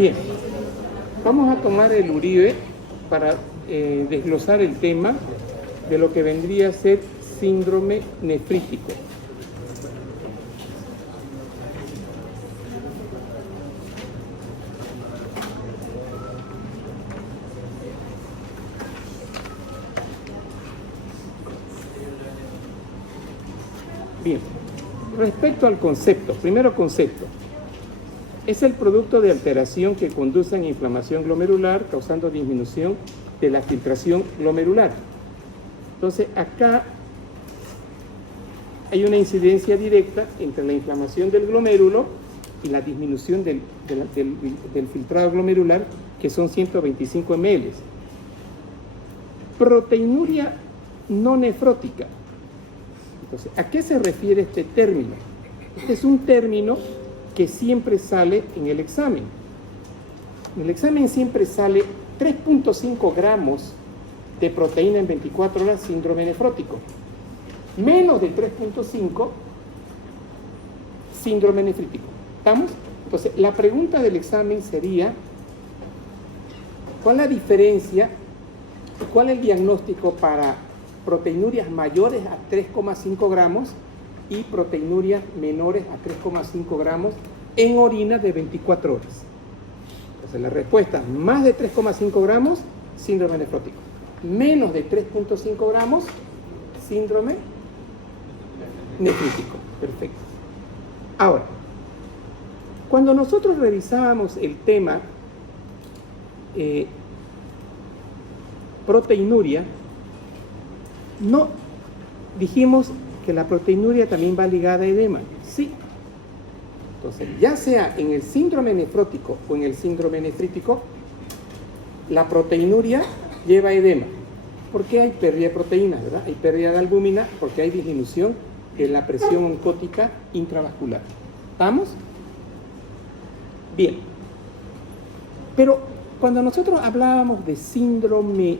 Bien, vamos a tomar el Uribe para desglosar el tema de lo que vendría a ser síndrome nefrítico. Bien, respecto al concepto, primero concepto. Es el producto de alteración que conduce a inflamación glomerular, causando disminución de la filtración glomerular. Entonces, acá hay una incidencia directa entre la inflamación del glomérulo y la disminución del filtrado glomerular, que son 125 ml. Proteinuria no nefrótica. Entonces, ¿a qué se refiere este término? Este es un término que siempre sale en el examen. En el examen siempre sale 3.5 gramos de proteína en 24 horas, síndrome nefrótico. Menos de 3.5, síndrome nefrítico. ¿Estamos? Entonces, la pregunta del examen sería, ¿cuál es la diferencia? ¿Cuál es el diagnóstico para proteinurias mayores a 3,5 gramos y proteinurias menores a 3,5 gramos en orina de 24 horas? Entonces, la respuesta, más de 3,5 gramos, síndrome nefrótico. Menos de 3,5 gramos, síndrome nefrítico. Perfecto. Ahora, cuando nosotros revisábamos el tema proteinuria, no dijimos que la proteinuria también va ligada a edema. Sí. Entonces, ya sea en el síndrome nefrótico o en el síndrome nefrítico, la proteinuria lleva edema. ¿Por qué hay pérdida de proteínas, verdad? Hay pérdida de albúmina porque hay disminución de la presión oncótica intravascular. ¿Estamos? Bien. Pero cuando nosotros hablábamos de síndrome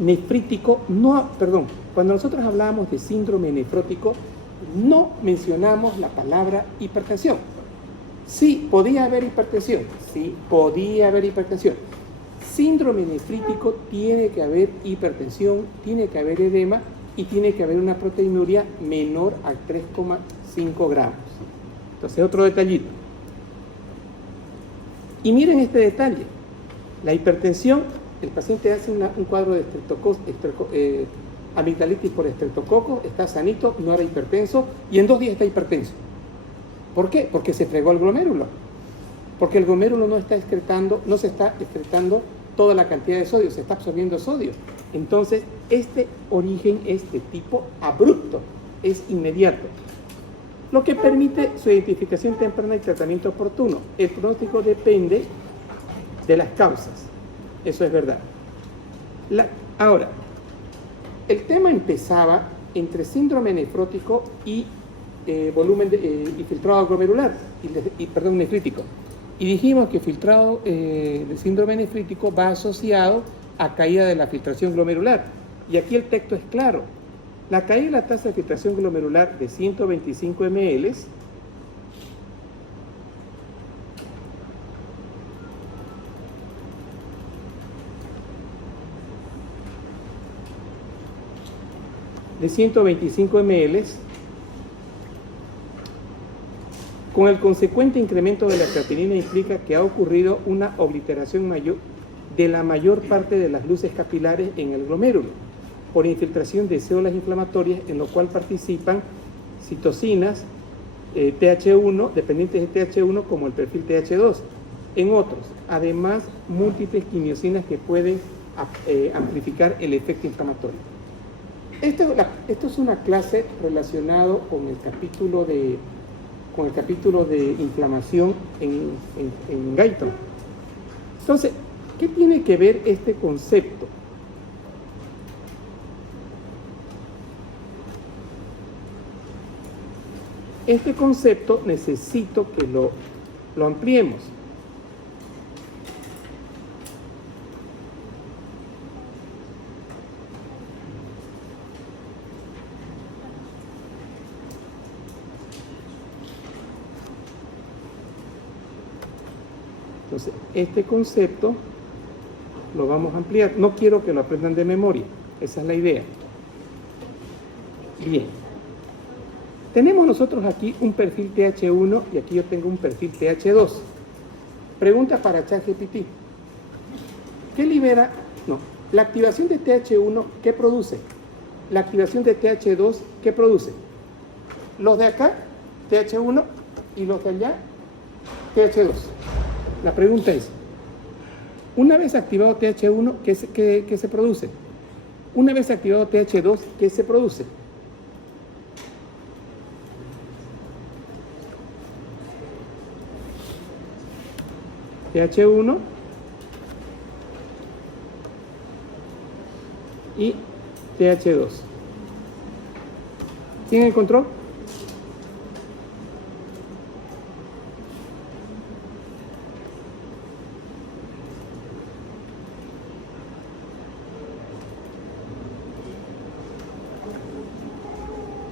nefrítico, cuando nosotros hablábamos de síndrome nefrótico, no mencionamos la palabra hipertensión. Sí, podía haber hipertensión. Sí, podía haber hipertensión. Síndrome nefrítico tiene que haber hipertensión, tiene que haber edema y tiene que haber una proteinuria menor a 3,5 gramos. Entonces, otro detallito. Y miren este detalle. La hipertensión, el paciente hace un cuadro de amigdalitis por estreptococo, está sanito, no era hipertenso, y en 2 días está hipertenso. ¿Por qué? Porque se fregó el glomérulo. Porque el glomérulo no se está excretando toda la cantidad de sodio, se está absorbiendo sodio. Entonces, este origen es de tipo abrupto, es inmediato, lo que permite su identificación temprana y tratamiento oportuno. El pronóstico depende de las causas, eso es verdad. Ahora, el tema empezaba entre síndrome nefrótico y y filtrado glomerular, nefrítico. Y dijimos que filtrado de síndrome nefrítico va asociado a caída de la filtración glomerular. Y aquí el texto es claro. La caída de la tasa de filtración glomerular de 125 ml con el consecuente incremento de la creatinina implica que ha ocurrido una obliteración mayor de la mayor parte de las luces capilares en el glomérulo por infiltración de células inflamatorias, en lo cual participan citocinas TH1, dependientes de TH1 como el perfil TH2, en otros. Además, múltiples quimiosinas que pueden amplificar el efecto inflamatorio. Esto es una clase relacionado con el capítulo de inflamación en Guyton. Entonces, ¿qué tiene que ver este concepto? Este concepto necesito que lo ampliemos. Entonces, este concepto lo vamos a ampliar. No quiero que lo aprendan de memoria, esa es la idea. Bien. Tenemos nosotros aquí un perfil TH1 y aquí yo tengo un perfil TH2. Pregunta para ChatGPT. ¿Qué libera? No. La activación de TH1, ¿qué produce? La activación de TH2, ¿qué produce? Los de acá, TH1, y los de allá, TH2. La pregunta es, una vez activado TH1, ¿qué se produce? Una vez activado TH2, ¿qué se produce? TH1 y TH2. ¿Tienen el control?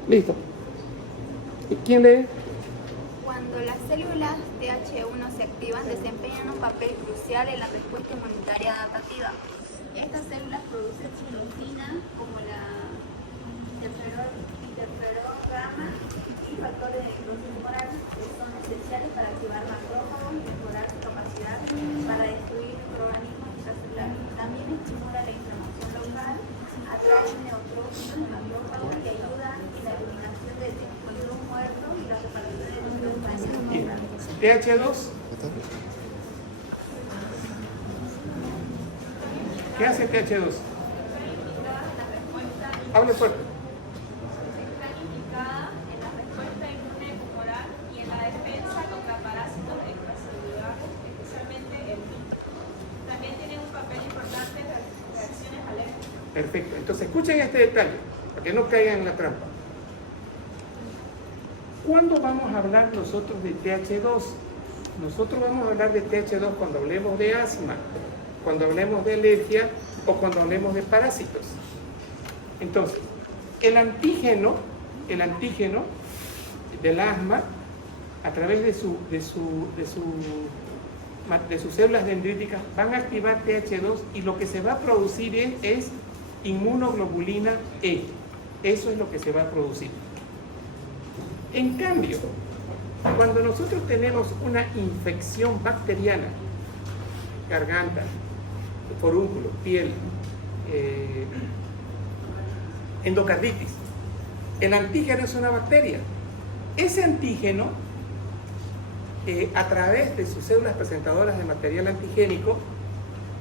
Listo. ¿Y quién lee? Cuando las células TH1 se activan, desempeñan un papel crucial en la respuesta inmunitaria adaptativa. Estas células producen citocina como la interferón-gamma y factores de necrosis tumoral que son esenciales para activar macrófagos y mejorar su capacidad para destruir microorganismos intracelulares. También estimula la inflamación local, atrae neutrófilos de macrófagos y ayuda en la eliminación de tejidos muertos y la reparación de los TH2. ¿Qué hace TH2? Hable fuerte. Está indicada en la respuesta inmune tumoral y en la defensa contra parásitos extracelulares, especialmente el mito. También tiene un papel importante en las reacciones alérgicas. Perfecto. Entonces escuchen este detalle, para que no caigan en la trampa. ¿Cuándo vamos a hablar nosotros de TH2? Nosotros vamos a hablar de TH2 cuando hablemos de asma, cuando hablemos de alergia o cuando hablemos de parásitos. Entonces, el antígeno del asma, a través de sus células dendríticas, van a activar TH2 y lo que se va a producir es inmunoglobulina E. Eso es lo que se va a producir. En cambio, cuando nosotros tenemos una infección bacteriana, garganta, forúnculo, piel, endocarditis, el antígeno es una bacteria. Ese antígeno, a través de sus células presentadoras de material antigénico,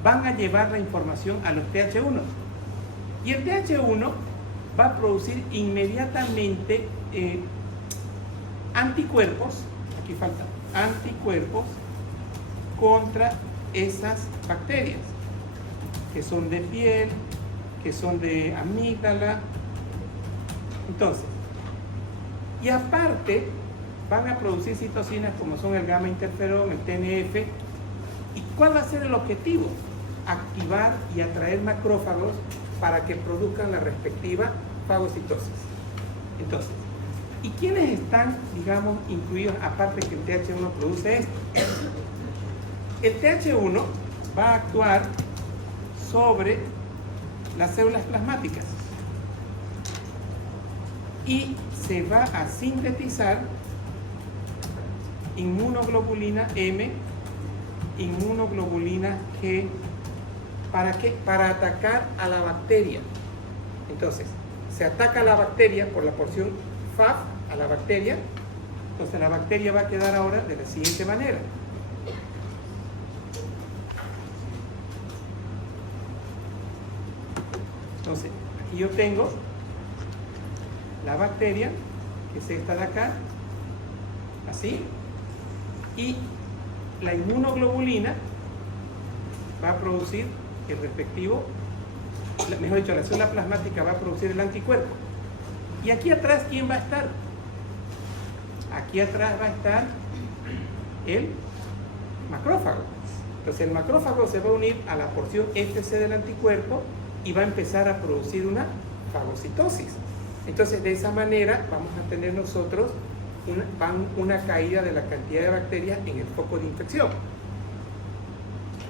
van a llevar la información a los TH1. Y el TH1 va a producir inmediatamente anticuerpos, aquí falta, anticuerpos contra esas bacterias, que son de piel, que son de amígdala. Entonces, y aparte van a producir citocinas como son el gamma interferón, el TNF. ¿Y cuál va a ser el objetivo? Activar y atraer macrófagos para que produzcan la respectiva fagocitosis. Entonces, ¿y quiénes están, digamos, incluidos, aparte que el TH1 produce esto? El TH1 va a actuar sobre las células plasmáticas y se va a sintetizar inmunoglobulina M, inmunoglobulina G. ¿Para qué? Para atacar a la bacteria. Entonces, se ataca a la bacteria por la porción FAF a la bacteria. Entonces la bacteria va a quedar ahora de la siguiente manera. Entonces, aquí yo tengo la bacteria, que es esta de acá, así, y la inmunoglobulina va a producir el respectivo, mejor dicho, la célula plasmática va a producir el anticuerpo. Y aquí atrás, ¿quién va a estar? Aquí atrás va a estar el macrófago. Entonces el macrófago se va a unir a la porción FC del anticuerpo y va a empezar a producir una fagocitosis. Entonces de esa manera vamos a tener nosotros una caída de la cantidad de bacterias en el foco de infección.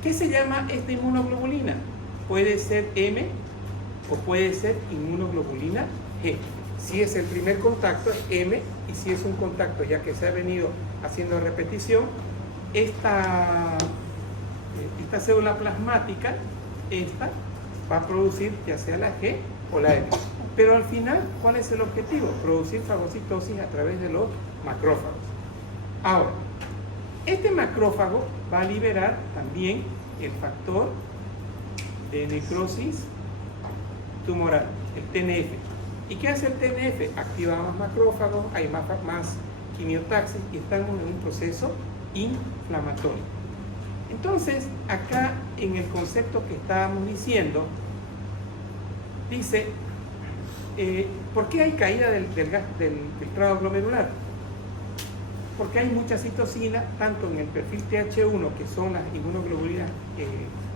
¿Qué se llama esta inmunoglobulina? Puede ser M o puede ser inmunoglobulina G. Si es el primer contacto es M, y si es un contacto ya que se ha venido haciendo repetición, esta célula plasmática, esta va a producir ya sea la G o la M. Pero al final, ¿cuál es el objetivo? Producir fagocitosis a través de los macrófagos. Ahora, este macrófago va a liberar también el factor de necrosis tumoral, el TNF. ¿Y qué hace el TNF? Activa más macrófagos, hay más quimiotaxis y estamos en un proceso inflamatorio. Entonces, acá en el concepto que estábamos diciendo, dice, ¿por qué hay caída del filtrado glomerular? Porque hay mucha citocina, tanto en el perfil TH1, que son las inmunoglobulinas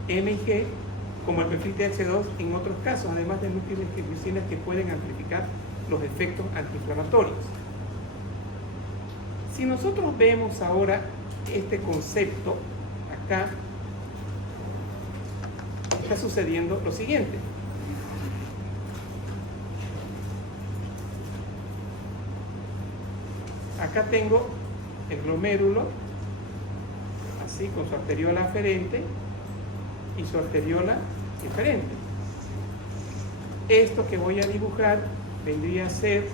M y G, como el perfil TH2 en otros casos, además de múltiples glucinas que pueden amplificar los efectos antiinflamatorios. Si nosotros vemos ahora este concepto, acá está sucediendo lo siguiente. Acá tengo el glomérulo, así, con su arteriola aferente y su arteriola eferente. Esto que voy a dibujar vendría a ser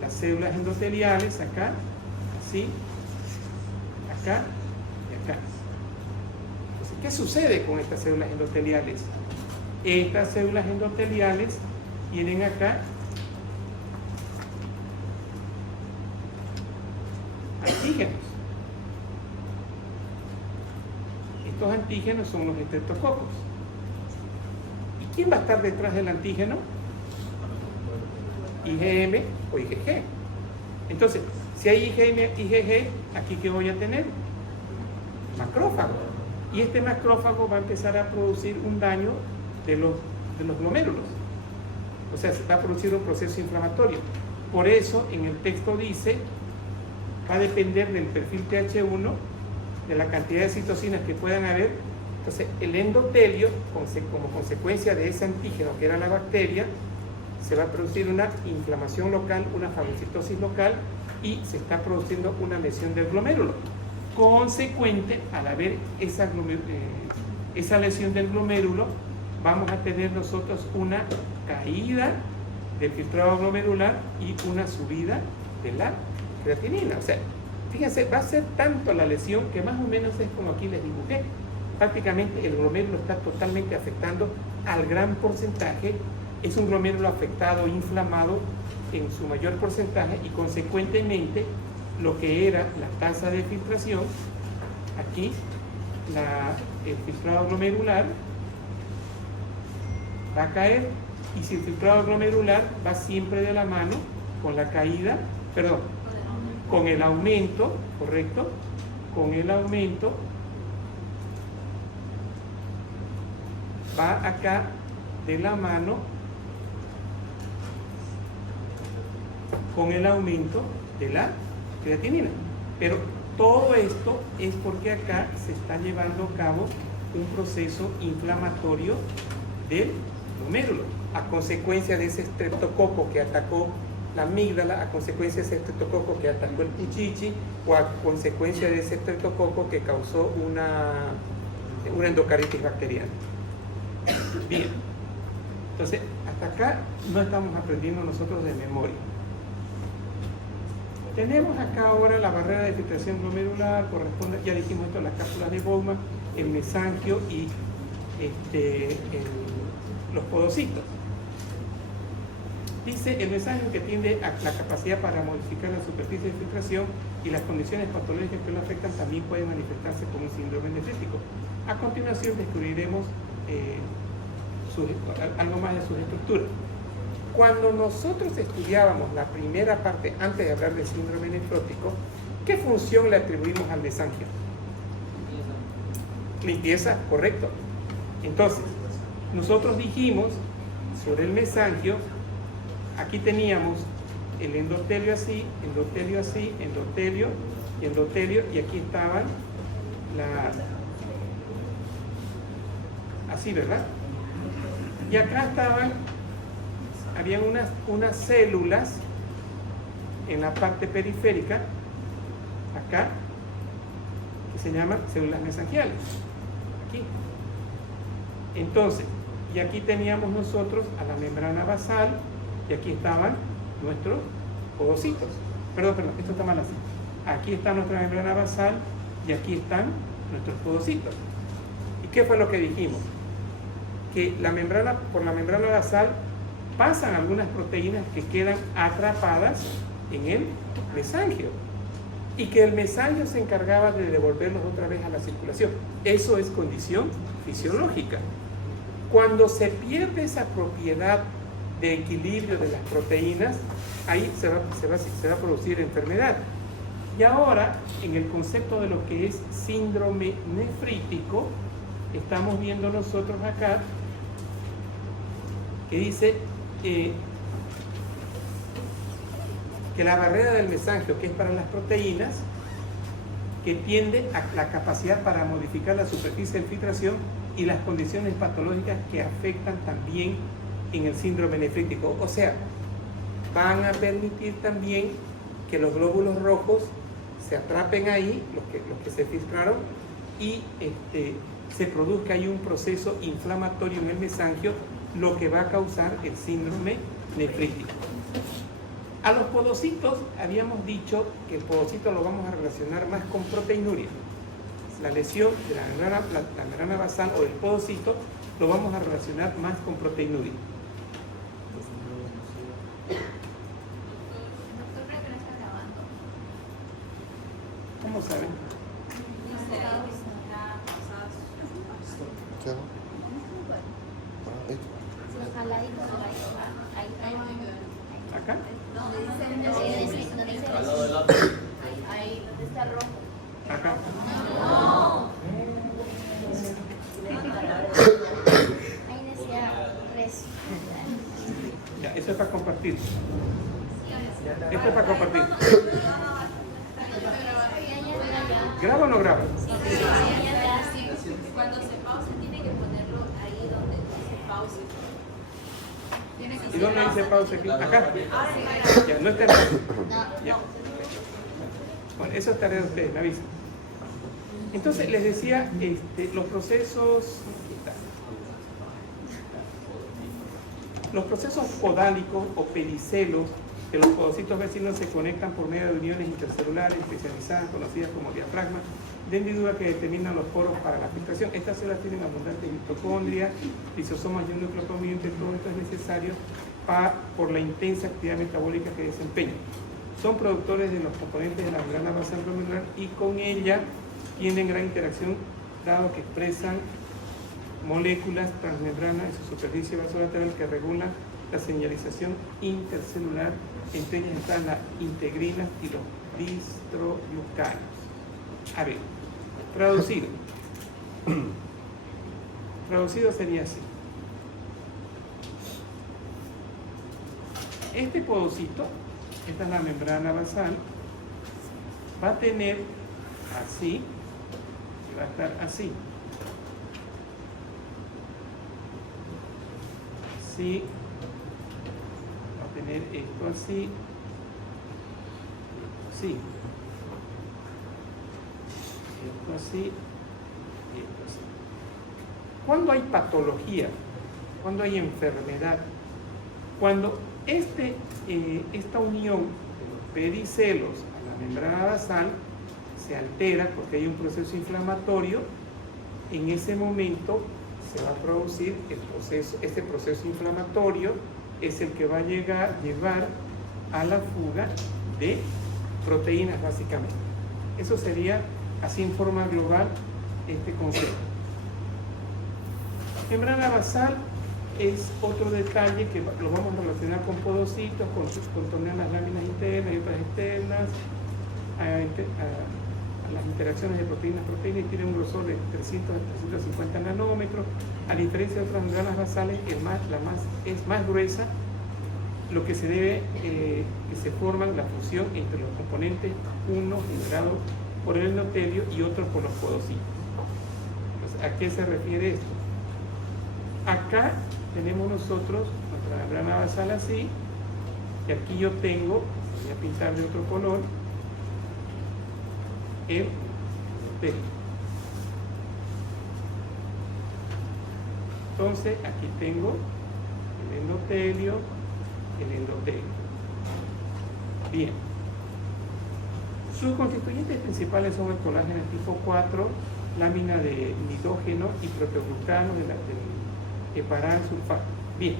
las células endoteliales, acá, así, acá y acá. Entonces, ¿qué sucede con estas células endoteliales? Estas células endoteliales tienen acá antígenos. Estos antígenos son los estreptococos. ¿Y quién va a estar detrás del antígeno? IgM o IgG. Entonces, si hay IgM, IgG, ¿aquí qué voy a tener? Macrófago. Y este macrófago va a empezar a producir un daño de los glomérulos. O sea, se va a producir un proceso inflamatorio. Por eso, en el texto dice, va a depender del perfil TH1, de la cantidad de citocinas que puedan haber. Entonces, el endotelio, como consecuencia de ese antígeno que era la bacteria, se va a producir una inflamación local, una fagocitosis local, y se está produciendo una lesión del glomérulo. Consecuente, al haber esa lesión del glomérulo, vamos a tener nosotros una caída del filtrado glomerular y una subida de la creatinina. O sea, fíjense, va a ser tanto la lesión que más o menos es como aquí les dibujé. Prácticamente el glomérulo está totalmente afectando al gran porcentaje. Es un glomérulo afectado, inflamado en su mayor porcentaje, y consecuentemente lo que era la tasa de filtración, aquí el filtrado glomerular va a caer, y si el filtrado glomerular va siempre de la mano con la caída, perdón, con el aumento, correcto, con el aumento, va acá de la mano con el aumento de la creatinina. Pero todo esto es porque acá se está llevando a cabo un proceso inflamatorio del glomérulo, a consecuencia de ese estreptococo que atacó la amígdala, a consecuencia de ese estreptococo que atacó el pichichi, o a consecuencia de ese estreptococo que causó una endocardititis bacteriana. Bien, entonces hasta acá no estamos aprendiendo nosotros de memoria. Tenemos acá ahora la barrera de filtración glomerular, corresponde, ya dijimos esto, las cápsulas de Bowman, el mesanquio y los podocitos. Dice el mesanquio que tiene a la capacidad para modificar la superficie de filtración, y las condiciones patológicas que lo afectan también pueden manifestarse como un síndrome nefrítico. A continuación descubriremos algo más de sus estructuras. Cuando nosotros estudiábamos la primera parte, antes de hablar del síndrome nefrótico, ¿qué función le atribuimos al mesanquio? Limpieza, correcto. Entonces, nosotros dijimos sobre el mesanquio, aquí teníamos el endotelio así, endotelio y aquí estaban así, ¿verdad? Y acá habían unas células en la parte periférica, acá, que se llaman células mesangiales, aquí. Entonces, y aquí teníamos nosotros a la membrana basal, y aquí estaban nuestros podocitos. Perdón, esto está mal así. Aquí está nuestra membrana basal, y aquí están nuestros podocitos. ¿Y qué fue lo que dijimos? Que por la membrana basal pasan algunas proteínas que quedan atrapadas en el mesangio, y que el mesangio se encargaba de devolverlos otra vez a la circulación. Eso es condición fisiológica. Cuando se pierde esa propiedad de equilibrio de las proteínas, ahí se va a producir enfermedad. Y ahora, en el concepto de lo que es síndrome nefrítico, estamos viendo nosotros acá que dice que la barrera del mesangio, que es para las proteínas, que tiende a la capacidad para modificar la superficie de filtración y las condiciones patológicas que afectan también en el síndrome nefrítico. O sea, van a permitir también que los glóbulos rojos se atrapen ahí, los que se filtraron, y se produzca ahí un proceso inflamatorio en el mesangio, lo que va a causar el síndrome nefrítico. A los podocitos habíamos dicho que el podocito lo vamos a relacionar más con proteinuria. La lesión de la membrana basal o del podocito lo vamos a relacionar más con proteinuria. Doctor, creo que no está grabando. ¿Cómo saben? ¿Acá? Ahí donde está el rojo. Acá. Ahí decía res. Ya, eso es para compartir. Esto es para compartir. ¿Graba o no graba? Cuando se pause tiene que ponerlo ahí donde dice pause. ¿Y dónde dice pausa aquí? Acá. Ya, no está en pausa. Ya. Bueno, eso es tarea de ustedes, me avisan. Entonces les decía, los procesos podálicos o pedicelos de los podocitos vecinos se conectan por medio de uniones intercelulares especializadas, conocidas como diafragmas, de hendidura que determinan los poros para la filtración. Estas células tienen abundantes mitocondrias, lisosomas y un núcleo prominente. Todo esto es necesario por la intensa actividad metabólica que desempeñan. Son productores de los componentes de la membrana basal glomerular y con ella tienen gran interacción, dado que expresan moléculas transmembranas en su superficie vasolateral que regulan la señalización intercelular. Entre ellas están las integrinas y los distroglucanos. A ver, traducido sería así. Este podocito, esta es la membrana basal, va a tener así, va a estar así. Así, va a tener esto así, así, esto así y esto así. Cuando hay patología, cuando hay enfermedad, cuando esta unión de los pedicelos a la membrana basal se altera porque hay un proceso inflamatorio, en ese momento se va a producir este proceso inflamatorio es el que va a llevar a la fuga de proteínas básicamente. Eso sería así en forma global este concepto. Membrana basal es otro detalle que lo vamos a relacionar con podocitos, contornean las láminas internas y otras externas, a las interacciones de proteínas y tiene un grosor de 300 a 350 nanómetros. A diferencia de otras membranas basales, es más gruesa, lo que se debe que se forman la fusión entre los componentes, uno generado por el endotelio y otro por los podocitos. Entonces, ¿a qué se refiere esto? Acá tenemos nosotros nuestra membrana basal así, y aquí yo tengo, voy a pintar de otro color, el endotelio. Entonces aquí tengo el endotelio. Bien. Sus constituyentes principales son el colágeno tipo 4, lámina de nitrógeno y proteoglucano del heparan sulfato. Bien.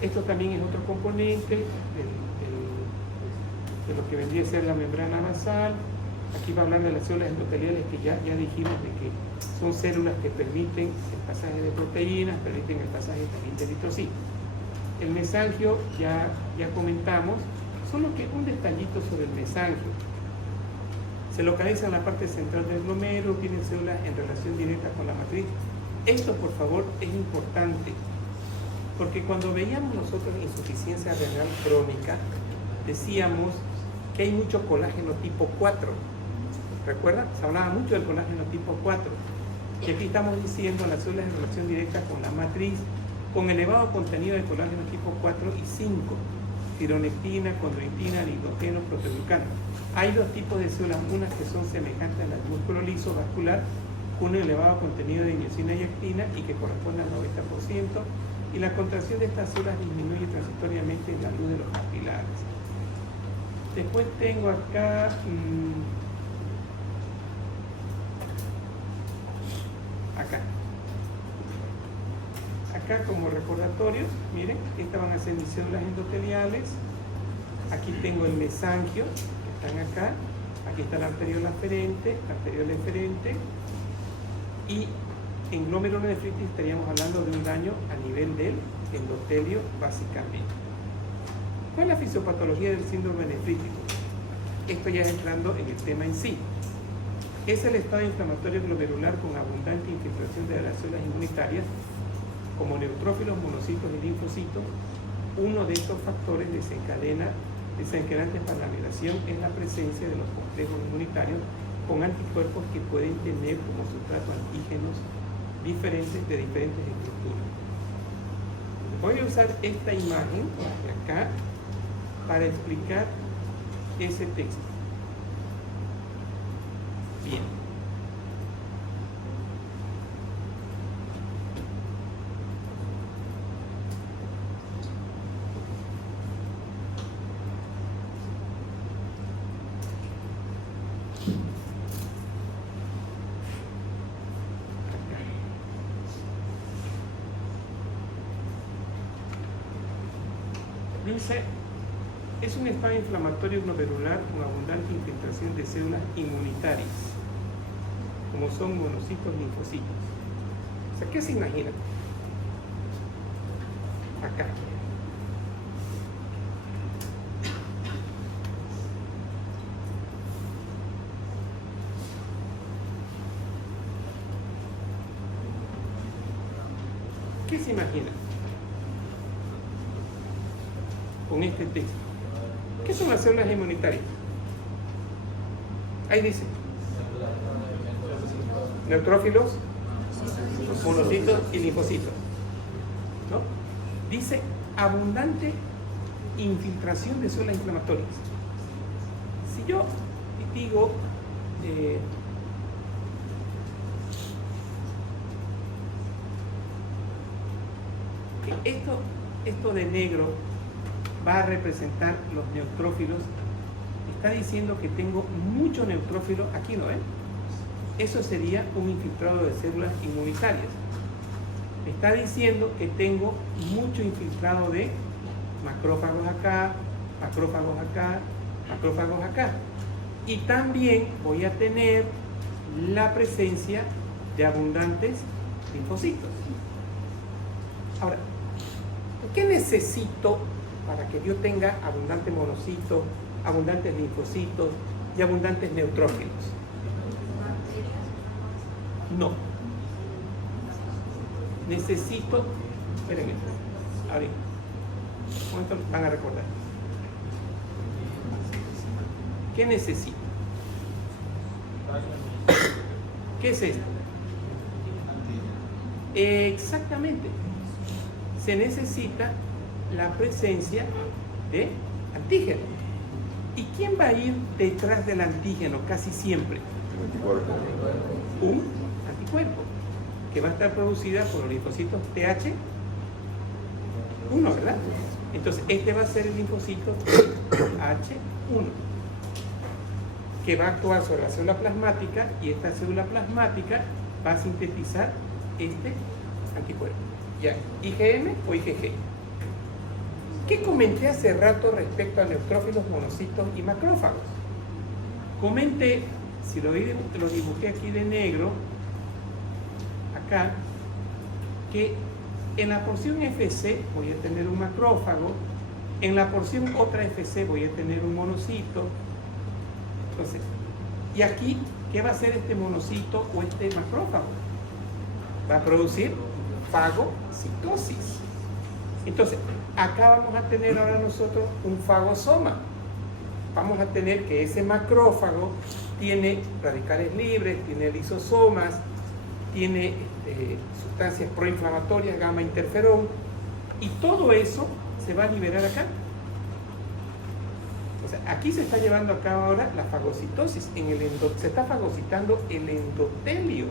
Esto también es otro componente de lo que vendría a ser la membrana basal. Aquí va a hablar de las células endoteliales que ya dijimos de que son células que permiten el pasaje de proteínas, permiten el pasaje también de eritrocitos. El mesangio ya comentamos, solo que un detallito sobre el mesangio. Se localiza en la parte central del glomero, tiene células en relación directa con la matriz. Esto, por favor, es importante, porque cuando veíamos nosotros insuficiencia renal crónica, decíamos que hay mucho colágeno tipo 4. ¿Recuerdan? Se hablaba mucho del colágeno tipo 4. Y aquí estamos diciendo las células en relación directa con la matriz, con elevado contenido de colágeno tipo 4 y 5, tironectina, condroitina, ligoceno, proteoglucano. Hay dos tipos de células, unas que son semejantes al músculo liso vascular, un elevado contenido de miosina y actina y que corresponde al 90%, y la contracción de estas células disminuye transitoriamente en la luz de los capilares. Después tengo acá acá como recordatorios, miren, estas van a ser mis células endoteliales. Aquí tengo el mesangio, que están acá. Aquí está la arteriola aferente, y en glomerulonefritis estaríamos hablando de un daño a nivel del endotelio básicamente. ¿Cuál es la fisiopatología del síndrome nefrítico? Esto ya entrando en el tema en sí. Es el estado inflamatorio glomerular con abundante infiltración de las células inmunitarias como neutrófilos, monocitos y linfocitos. Uno de estos factores desencadenantes para la migración es la presencia de los complejos inmunitarios con anticuerpos que pueden tener como sustrato antígenos diferentes de diferentes estructuras. Voy a usar esta imagen de acá para explicar ese texto. Bien. Dice, es un estado inflamatorio glomerular con abundante infiltración de células inmunitarias, como son monocitos, linfocitos. O sea, ¿qué se imagina? Acá. ¿Qué se imagina con este texto? ¿Qué son las células inmunitarias? Ahí dice. Neutrófilos, monocitos y linfocitos. ¿No? Dice abundante infiltración de células inflamatorias. Si yo digo que esto de negro va a representar los neutrófilos, está diciendo que tengo mucho neutrófilo, aquí no, eso sería un infiltrado de células inmunitarias. Está diciendo que tengo mucho infiltrado de macrófagos acá, macrófagos acá, macrófagos acá. Y también voy a tener la presencia de abundantes linfocitos. Ahora, ¿qué necesito para que yo tenga abundantes monocitos, abundantes linfocitos y abundantes neutrófilos? No. Necesito, espérenme, ahorita, ¿cuánto van a recordar? ¿Qué necesito? ¿Qué es esto? Exactamente. Se necesita la presencia de antígeno. ¿Y quién va a ir detrás del antígeno casi siempre? Un anticuerpo, que va a estar producida por los linfocitos TH1, ¿verdad? Entonces, este va a ser el linfocito H1, que va a actuar sobre la célula plasmática, y esta célula plasmática va a sintetizar este anticuerpo. Ya, IgM o IgG. ¿Qué comenté hace rato respecto a neutrófilos, monocitos y macrófagos? Comenté, si lo dibujé aquí de negro, acá, que en la porción FC voy a tener un macrófago, en la porción otra FC voy a tener un monocito. Entonces, y aquí, ¿qué va a hacer este monocito o este macrófago? Va a producir fagocitosis. Entonces, acá vamos a tener ahora nosotros un fagosoma. Vamos a tener que ese macrófago tiene radicales libres, tiene lisosomas, tiene sustancias proinflamatorias, gamma interferón, y todo eso se va a liberar acá. O sea, aquí se está llevando a cabo ahora la fagocitosis. Se está fagocitando el endotelio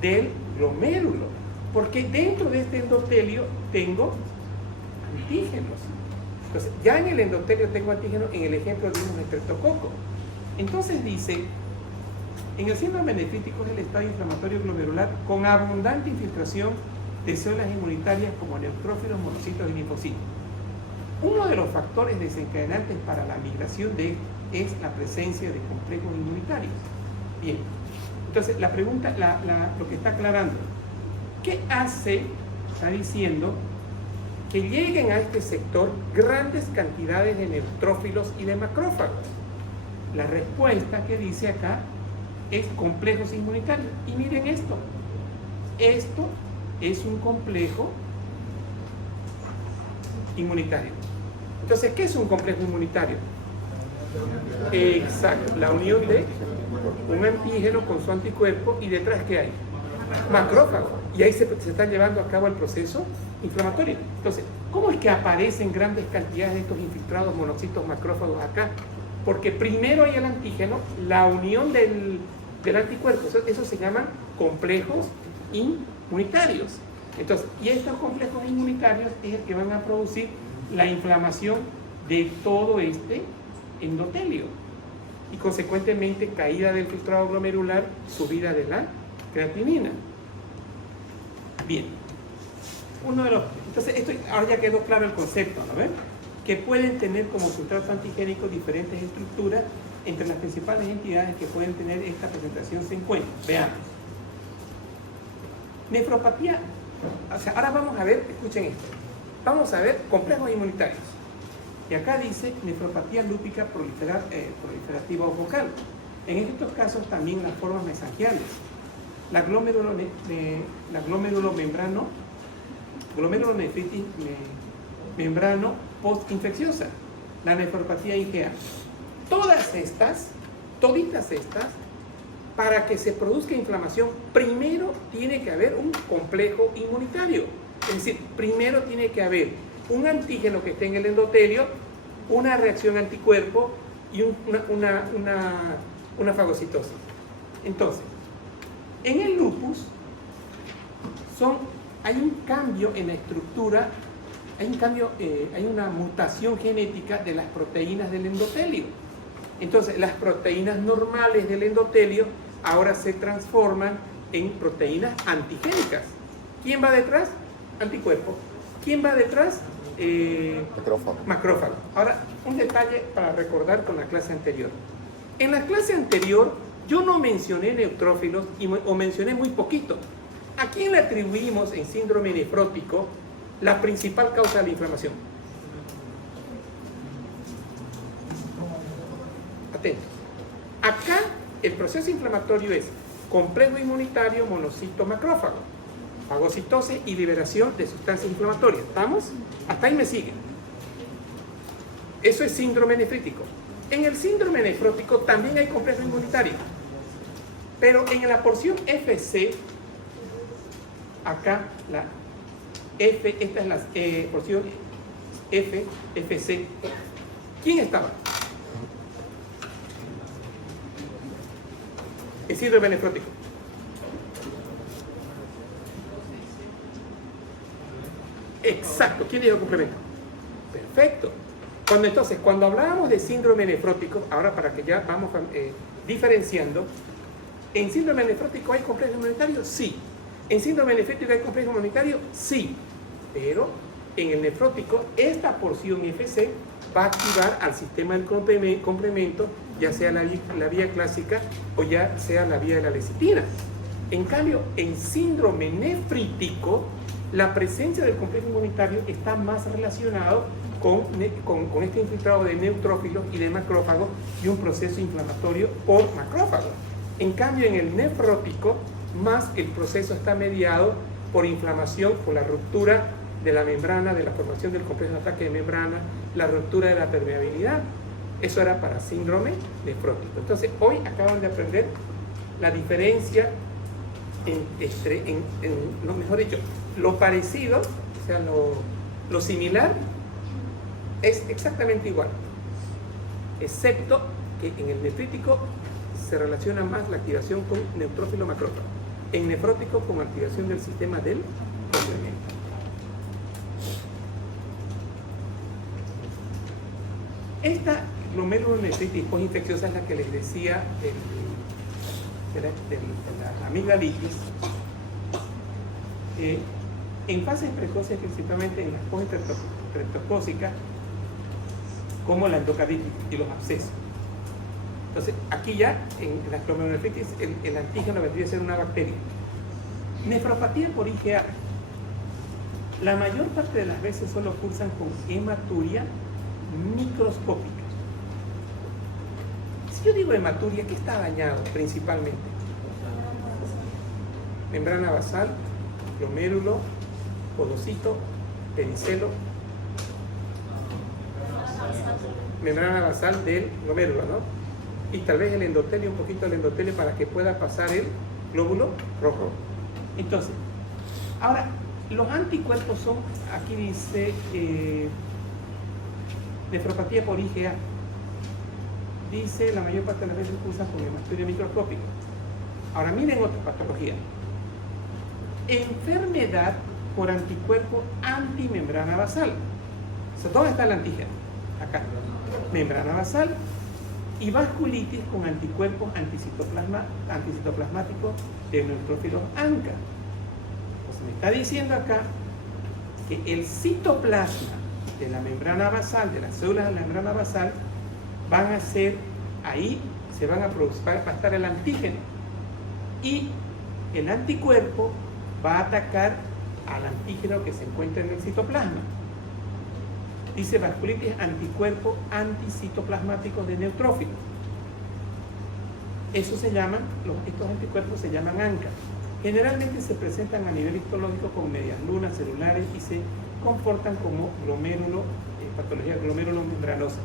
del glomérulo, porque dentro de este endotelio tengo antígenos. Entonces, ya en el endotelio tengo antígenos, en el ejemplo de un estreptococo. Entonces dice, en el síndrome nefrítico es el estadio inflamatorio glomerular con abundante infiltración de células inmunitarias como neutrófilos, monocitos y linfocitos. Uno de los factores desencadenantes para la migración es la presencia de complejos inmunitarios. Bien, entonces la pregunta, lo que está aclarando, ¿qué hace? Está diciendo que lleguen a este sector grandes cantidades de neutrófilos y de macrófagos. La respuesta que dice acá es complejos inmunitarios. Y miren esto. Esto es un complejo inmunitario. Entonces, ¿qué es un complejo inmunitario? Exacto, la unión de un antígeno con su anticuerpo, y detrás, ¿qué hay? Macrófago. Y ahí se está llevando a cabo el proceso inflamatorio. Entonces, ¿cómo es que aparecen grandes cantidades de estos infiltrados monocitos macrófagos acá? Porque primero hay el antígeno, la unión del anticuerpo, eso se llaman complejos inmunitarios. Entonces, y estos complejos inmunitarios es el que van a producir la inflamación de todo este endotelio y consecuentemente caída del filtrado glomerular, subida de la creatinina. Bien, entonces ahora ya quedó claro el concepto, ¿no ven? Que pueden tener como sustrato antigénico diferentes estructuras. Entre las principales entidades que pueden tener esta presentación se encuentran, veamos, nefropatía. O sea, ahora vamos a ver, escuchen esto, vamos a ver complejos inmunitarios. Y acá dice nefropatía lúpica proliferativa o focal. En estos casos también las formas mesangiales, la glomerulonefritis membrano postinfecciosa, la nefropatía IgA. Toditas estas, para que se produzca inflamación, primero tiene que haber un complejo inmunitario. Es decir, primero tiene que haber un antígeno que esté en el endotelio, una reacción anticuerpo y una fagocitosis. Entonces, en el lupus hay un cambio en la estructura, hay una mutación genética de las proteínas del endotelio. Entonces, las proteínas normales del endotelio ahora se transforman en proteínas antigénicas. ¿Quién va detrás? Anticuerpo. ¿Quién va detrás? Macrófago. Ahora, un detalle para recordar con la clase anterior. En la clase anterior, yo no mencioné neutrófilos o mencioné muy poquito. ¿A quién le atribuimos en síndrome nefrótico la principal causa de la inflamación? Atentos. Acá el proceso inflamatorio es complejo inmunitario, monocito, macrófago, fagocitosis y liberación de sustancias inflamatorias. ¿Estamos? Hasta ahí me siguen. Eso es síndrome nefrítico. En el síndrome nefrótico también hay complejo inmunitario, pero en la porción FC acá la F, esta es la porción F, FC. ¿Quién estaba? El síndrome nefrótico. Exacto. ¿Quién dijo complemento? Perfecto. Entonces, cuando hablábamos de síndrome nefrótico, ahora para que ya vamos diferenciando, ¿en síndrome nefrótico hay complejo inmunitario? Sí. ¿En síndrome nefrótico hay complejo inmunitario? Sí. Pero en el nefrótico, esta porción FC va a activar al sistema del complemento, ya sea la vía clásica o ya sea la vía de la lecitina. En cambio, en síndrome nefrítico, la presencia del complejo inmunitario está más relacionado con este infiltrado de neutrófilos y de macrófagos y un proceso inflamatorio por macrófagos. En cambio, en el nefrótico, más el proceso está mediado por inflamación, por la ruptura de la membrana, de la formación del complejo de ataque de membrana, la ruptura de la permeabilidad. Eso era para síndrome nefrótico. Entonces, hoy acaban de aprender la diferencia mejor dicho, lo parecido, o sea, lo similar, es exactamente igual, excepto que en el nefrítico se relaciona más la activación con neutrófilo macrófago, en nefrótico con activación del sistema del complemento. Esta glomerulonefritis postinfecciosa es la que les decía de la amigdalitis. En fases precoces, principalmente en las postreptocócicas, como la endocarditis y los abscesos. Entonces, aquí ya, en la glomerulonefritis, el antígeno vendría a ser una bacteria. Nefropatía por IgA. La mayor parte de las veces solo cursan con hematuria microscópica. Si yo digo hematuria, ¿qué está dañado principalmente? Membrana basal, glomérulo, podocito, pedicelo, membrana basal del glomérulo, ¿no? Y tal vez el endotelio, un poquito del endotelio para que pueda pasar el glóbulo rojo. Entonces, ahora, los anticuerpos son, aquí dice, nefropatía por IgA. Dice, la mayor parte de las veces cursan con hematuria microscópica. Ahora, miren otra patología. Enfermedad por anticuerpo antimembrana basal. O sea, ¿dónde está el antígeno? Acá. Membrana basal y vasculitis con anticuerpos anticitoplasmáticos de neutrófilos ANCA. Pues me está diciendo acá que el citoplasma de la membrana basal, de las células de la membrana basal, van a ser, ahí se van a producir, va a estar el antígeno. Y el anticuerpo va a atacar al antígeno que se encuentra en el citoplasma. Dice vasculitis, anticuerpos anticitoplasmáticos de neutrófilos. Eso se llaman, estos anticuerpos se llaman ANCA. Generalmente se presentan a nivel histológico con medias lunas celulares y se comportan como glomérulo, patología glomerulomembranosa,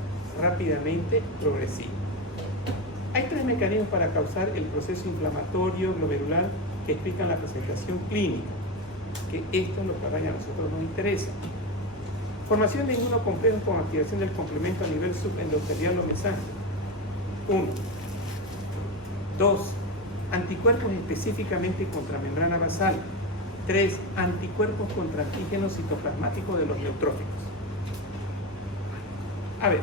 rápidamente progresiva. Hay tres mecanismos para causar el proceso inflamatorio glomerular que explican la presentación clínica, que esto es lo que a nosotros nos interesa. Formación de inmunocomplejos con activación del complemento a nivel subendotelial o mesángelo. 1. 2. Anticuerpos específicamente contra membrana basal. 3. Anticuerpos contra antígenos citoplasmáticos de los neutrófilos. A ver,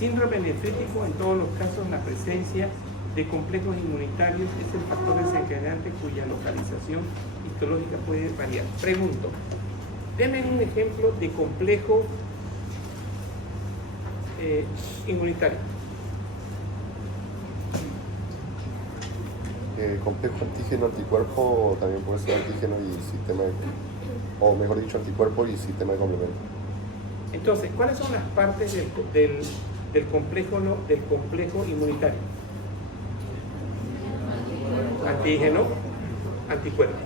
Síndrome nefrítico, en todos los casos, la presencia de complejos inmunitarios es el factor desencadenante cuya localización histológica puede variar. Pregunto, denme un ejemplo de complejo inmunitario. Complejo antígeno-anticuerpo también puede ser antígeno y sistema de, o mejor dicho, anticuerpo y sistema de complemento. Entonces, ¿cuáles son las partes del complejo inmunitario? Antígeno, anticuerpo.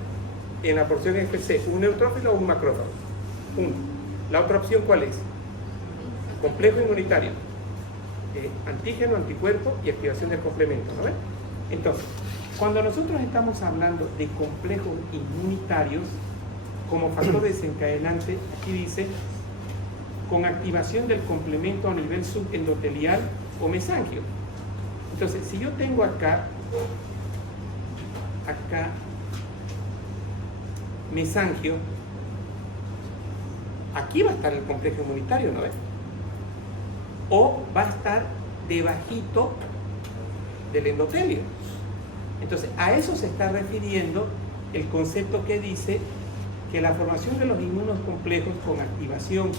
En la porción FC, ¿un neutrófilo o un macrófago? Uno. La otra opción, ¿cuál es? Complejo inmunitario. Antígeno, anticuerpo y activación del complemento, ¿no ven? Entonces, cuando nosotros estamos hablando de complejos inmunitarios, como factor desencadenante, aquí dice, con activación del complemento a nivel subendotelial o mesangio. Entonces, si yo tengo acá mesangio, aquí va a estar el complejo inmunitario, ¿no ves? O va a estar debajito del endotelio. Entonces, a eso se está refiriendo el concepto que dice que la formación de los inmunocomplejos con activación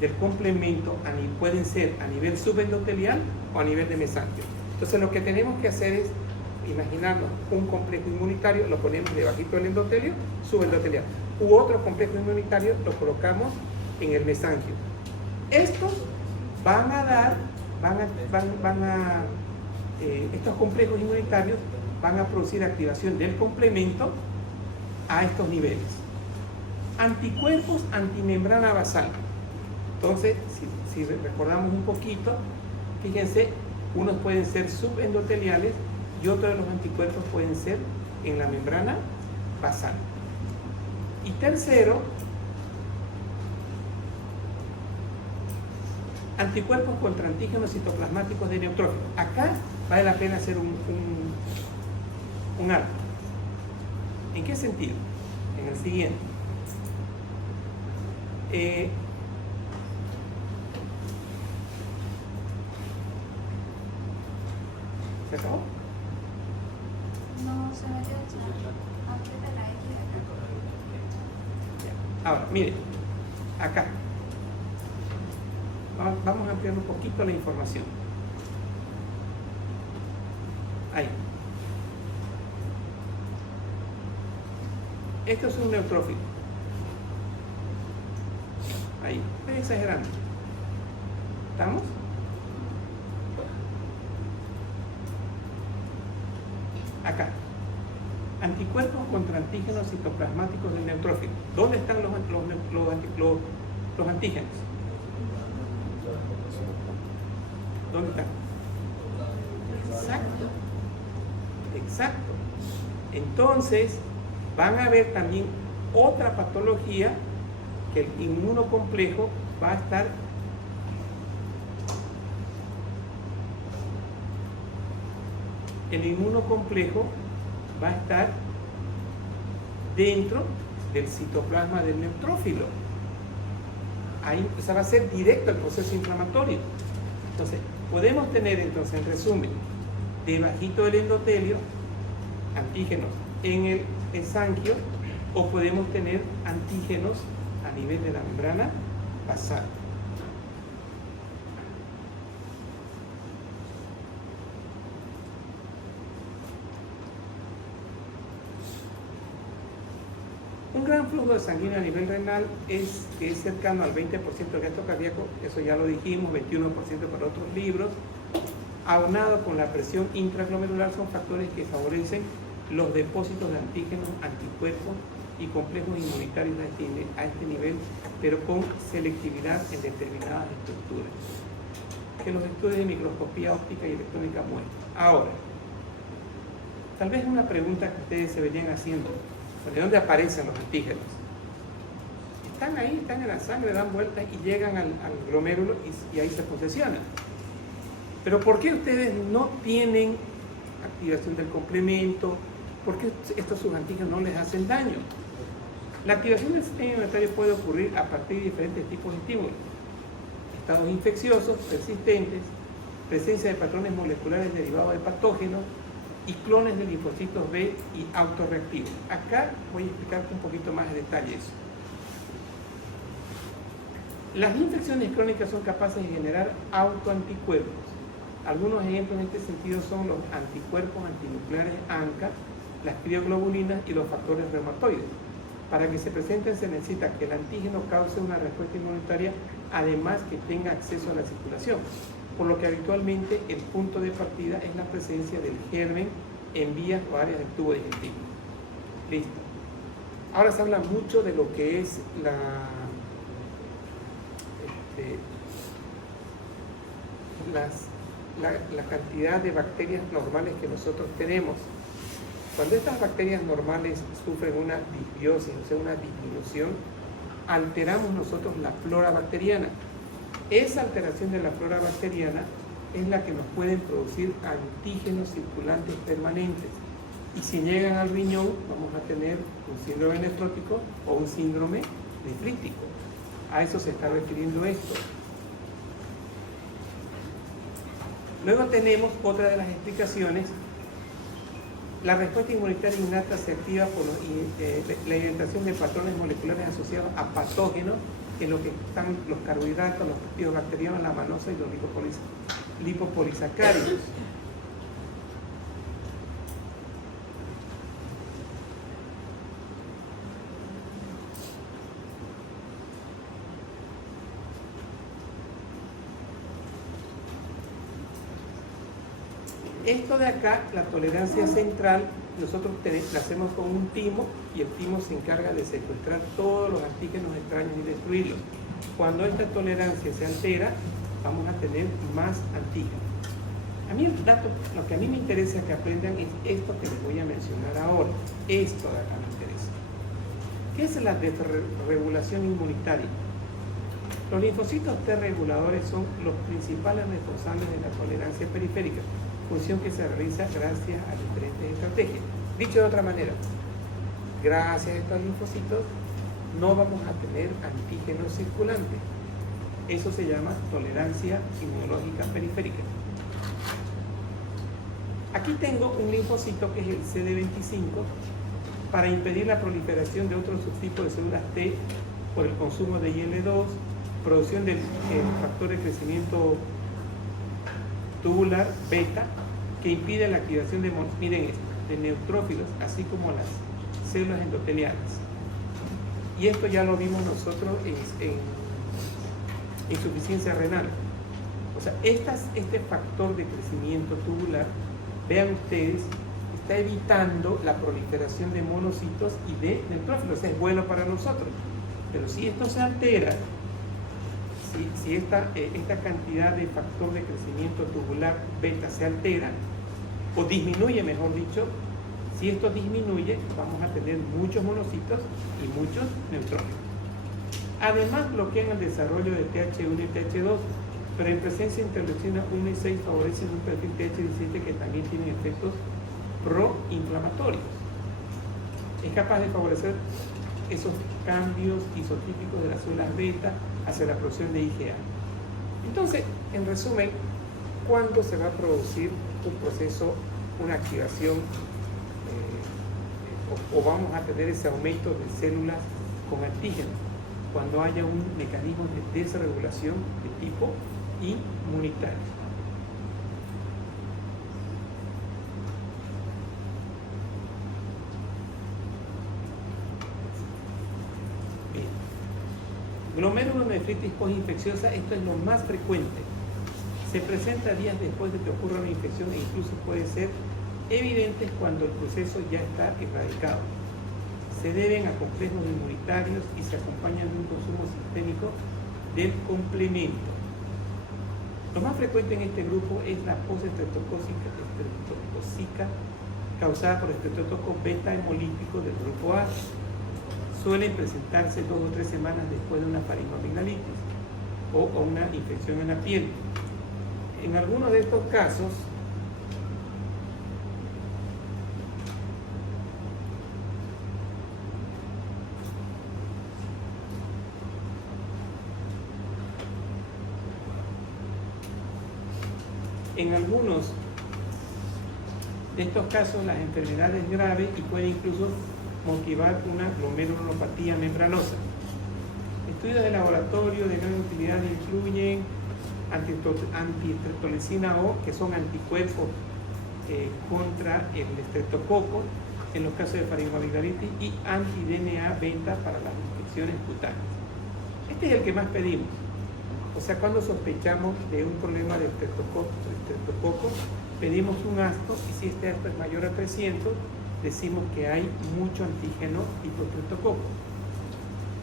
del complemento pueden ser a nivel subendotelial o a nivel de mesangio. Entonces, lo que tenemos que hacer es imaginarnos un complejo inmunitario, lo ponemos debajito del endotelio, subendotelial. U otro complejo inmunitario lo colocamos en el mesangio. Estos van a dar, estos complejos inmunitarios van a producir activación del complemento a estos niveles. Anticuerpos antimembrana basal. Entonces, si recordamos un poquito, fíjense, unos pueden ser subendoteliales y otros de los anticuerpos pueden ser en la membrana basal. Y tercero, anticuerpos contra antígenos citoplasmáticos de neutrófilos. Acá vale la pena hacer un alto. ¿En qué sentido? En el siguiente. ¿Se acabó? No, se metió el chat. Aprieta la X acá. Ahora, miren, acá. Vamos a ampliar un poquito la información. Ahí. Esto es un neutrófilo. Ahí. Estoy exagerando. ¿Estamos? Acá. Anticuerpos contra antígenos citoplasmáticos del neutrófilo. ¿Dónde están los antígenos? ¿Dónde están? Exacto. Exacto. Entonces, van a ver también otra patología que el inmunocomplejo va a estar dentro del citoplasma del neutrófilo. Ahí va a ser directo el proceso inflamatorio. Entonces, podemos tener entonces, en resumen, debajito del endotelio, antígenos en el mesangio, o podemos tener antígenos a nivel de la membrana basal. Un gran flujo de sanguíneo a nivel renal que es cercano al 20% del gasto cardíaco, eso ya lo dijimos, 21% para otros libros, aunado con la presión intraglomerular, son factores que favorecen los depósitos de antígenos, anticuerpos y complejos inmunitarios a este nivel, pero con selectividad en determinadas estructuras, que los estudios de microscopía óptica y electrónica muestran. Ahora, tal vez una pregunta que ustedes se venían haciendo: ¿de dónde aparecen los antígenos? Están ahí, están en la sangre, dan vueltas y llegan al glomérulo y ahí se posesionan. Pero ¿por qué ustedes no tienen activación del complemento? ¿Por qué estos subantígenos no les hacen daño? La activación del sistema inmunitario puede ocurrir a partir de diferentes tipos de estímulos: estados infecciosos persistentes, presencia de patrones moleculares derivados de patógenos y clones de linfocitos B y autorreactivos. Acá voy a explicarte un poquito más de detalle eso. Las infecciones crónicas son capaces de generar autoanticuerpos. Algunos ejemplos en este sentido son los anticuerpos antinucleares ANCA, las crioglobulinas y los factores reumatoides. Para que se presenten se necesita que el antígeno cause una respuesta inmunitaria, además que tenga acceso a la circulación, por lo que habitualmente el punto de partida es la presencia del germen en vías o áreas del tubo digestivo. Listo. Ahora se habla mucho de lo que es la cantidad de bacterias normales que nosotros tenemos. Cuando estas bacterias normales sufren una disbiosis, o sea, una disminución, alteramos nosotros la flora bacteriana. Esa alteración de la flora bacteriana es la que nos pueden producir antígenos circulantes permanentes. Y si llegan al riñón, vamos a tener un síndrome nefrótico o un síndrome nefrítico. A eso se está refiriendo esto. Luego tenemos otra de las explicaciones. La respuesta inmunitaria innata se activa por la identificación de patrones moleculares asociados a patógenos, en lo que están los carbohidratos, los péptidos bacterianos, la manosa y los lipopolisacáridos. Esto de acá, la tolerancia central, nosotros la hacemos con un timo y el timo se encarga de secuestrar todos los antígenos extraños y destruirlos. Cuando esta tolerancia se altera, vamos a tener más antígenos. A mí el dato, lo que a mí me interesa que aprendan es esto que les voy a mencionar ahora. Esto de acá me interesa. ¿Qué es la desregulación inmunitaria? Los linfocitos T reguladores son los principales responsables de la tolerancia periférica, función que se realiza gracias a diferentes estrategias. Dicho de otra manera, gracias a estos linfocitos no vamos a tener antígenos circulantes. Eso se llama tolerancia inmunológica periférica. Aquí tengo un linfocito que es el CD25 para impedir la proliferación de otros subtipos de células T por el consumo de IL-2, producción del factor de crecimiento tubular beta, que impide la activación de neutrófilos, así como las células endoteliales. Y esto ya lo vimos nosotros en insuficiencia renal. O sea, este factor de crecimiento tubular, vean ustedes, está evitando la proliferación de monocitos y de neutrófilos. Es bueno para nosotros. Pero si esto se altera, si esta cantidad de factor de crecimiento tubular beta se altera, o disminuye, mejor dicho, si esto disminuye, vamos a tener muchos monocitos y muchos neutrófilos. Además, bloquean el desarrollo de TH1 y TH2, pero en presencia de interleucina 1 y 6 favorecen un perfil TH17 que también tiene efectos proinflamatorios. Es capaz de favorecer esos cambios isotípicos de las células beta hacia la producción de IgA. Entonces, en resumen, ¿cuándo se va a producir un proceso, una activación o vamos a tener ese aumento de células con antígenos? Cuando haya un mecanismo de desregulación de tipo inmunitario. Glomerulonefritis postinfecciosa, esto es lo más frecuente. Se presenta días después de que ocurra una infección e incluso puede ser evidente cuando el proceso ya está erradicado. Se deben a complejos inmunitarios y se acompañan de un consumo sistémico del complemento. Lo más frecuente en este grupo es la postestreptocócica causada por estreptococcus beta hemolítico del grupo A. Suelen presentarse 2 o 3 semanas después de una faringoamigdalitis o una infección en la piel. En algunos de estos casos, En algunos de estos casos la enfermedad es grave y puede incluso motivar una glomerulopatía membranosa. Estudios de laboratorio de gran utilidad incluyen antitrepolecina O, que son anticuerpos contra el estreptococo en los casos de faringoamigdalitis, y anti-DNA beta para las infecciones cutáneas. Este es el que más pedimos. O sea, cuando sospechamos de un problema de estreptococo, pedimos un ASTO, y si este ASTO es mayor a 300, decimos que hay mucho antígeno tipo estreptococo.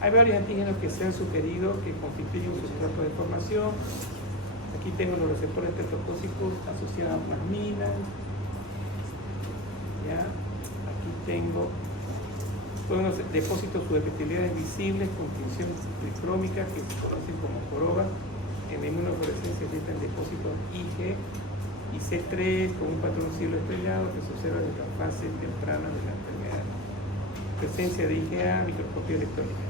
Hay varios antígenos que se han sugerido que constituyen un sustrato de formación. Aquí tengo los receptores estreptocócicos asociados a plasminas. ¿Ya? Aquí tengo todos los depósitos subepiteliales visibles con tinción tricrómica que se conocen como joroba. En la inmunofluorescencia existen depósitos IG y C3 con un patrón cielo estrellado que se observa desde la fase temprana de la enfermedad. Presencia de IgA, microscopía electrónica.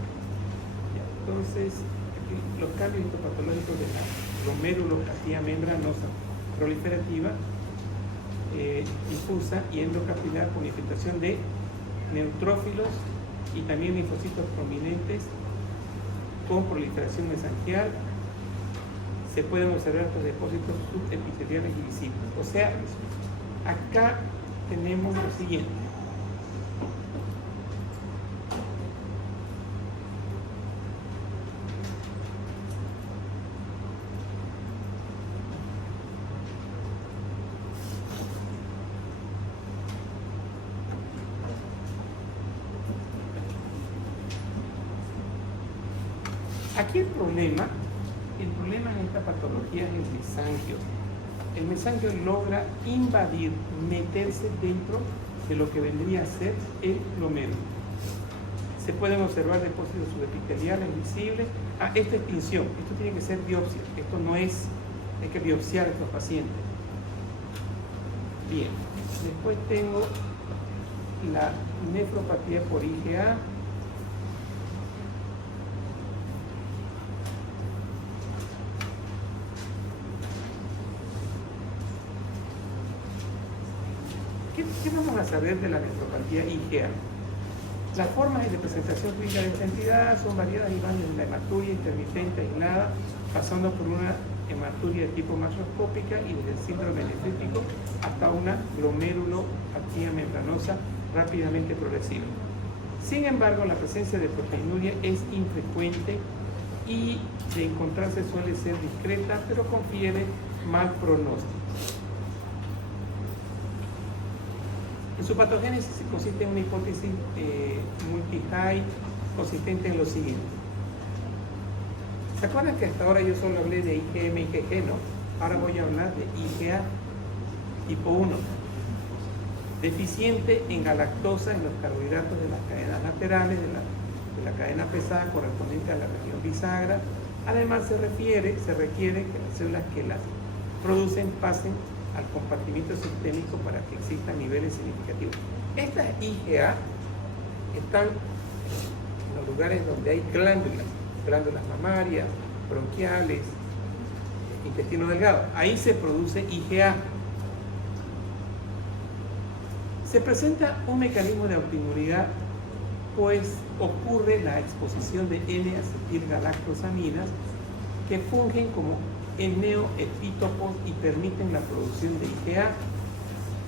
Ya, entonces, aquí, los cambios histopatológicos de la glomerulopatía membranosa proliferativa difusa y endocapilar con infiltración de neutrófilos y también linfocitos prominentes con proliferación mesangial. Se pueden observar estos depósitos subepiteliales y visibles. O sea, acá tenemos lo siguiente. Aquí el problema en esta patología es el mesangio. El mesangio logra invadir, meterse dentro de lo que vendría a ser el glomérulo. Se pueden observar depósitos subepiteliales visibles. Esta es tinción, esto tiene que ser biopsia, esto no es, hay que biopsiar a estos pacientes. Bien, después tengo la nefropatía por IgA. ¿Qué vamos a saber de la nefropatía IgA? Las formas de presentación clínica de esta entidad son variadas y van desde la hematuria intermitente aislada, pasando por una hematuria de tipo macroscópica y desde el síndrome nefrítico hasta una glomerulopatía membranosa rápidamente progresiva. Sin embargo, la presencia de proteinuria es infrecuente y de encontrarse suele ser discreta, pero confiere mal pronóstico. En su patogénesis consiste en una hipótesis multi-high consistente en lo siguiente. ¿Se acuerdan que hasta ahora yo solo hablé de IgM y IgG, no? Ahora voy a hablar de IgA tipo 1, deficiente en galactosa en los carbohidratos de las cadenas laterales de la cadena pesada correspondiente a la región bisagra. Además se requiere que las células que las producen pasen al compartimiento sistémico para que existan niveles significativos. Estas IgA están en los lugares donde hay glándulas mamarias, bronquiales, intestino delgado. Ahí se produce IgA. Se presenta un mecanismo de autoinmunidad, pues ocurre la exposición de N-acetilgalactosaminas que fungen como neoepítopos y permiten la producción de IgA,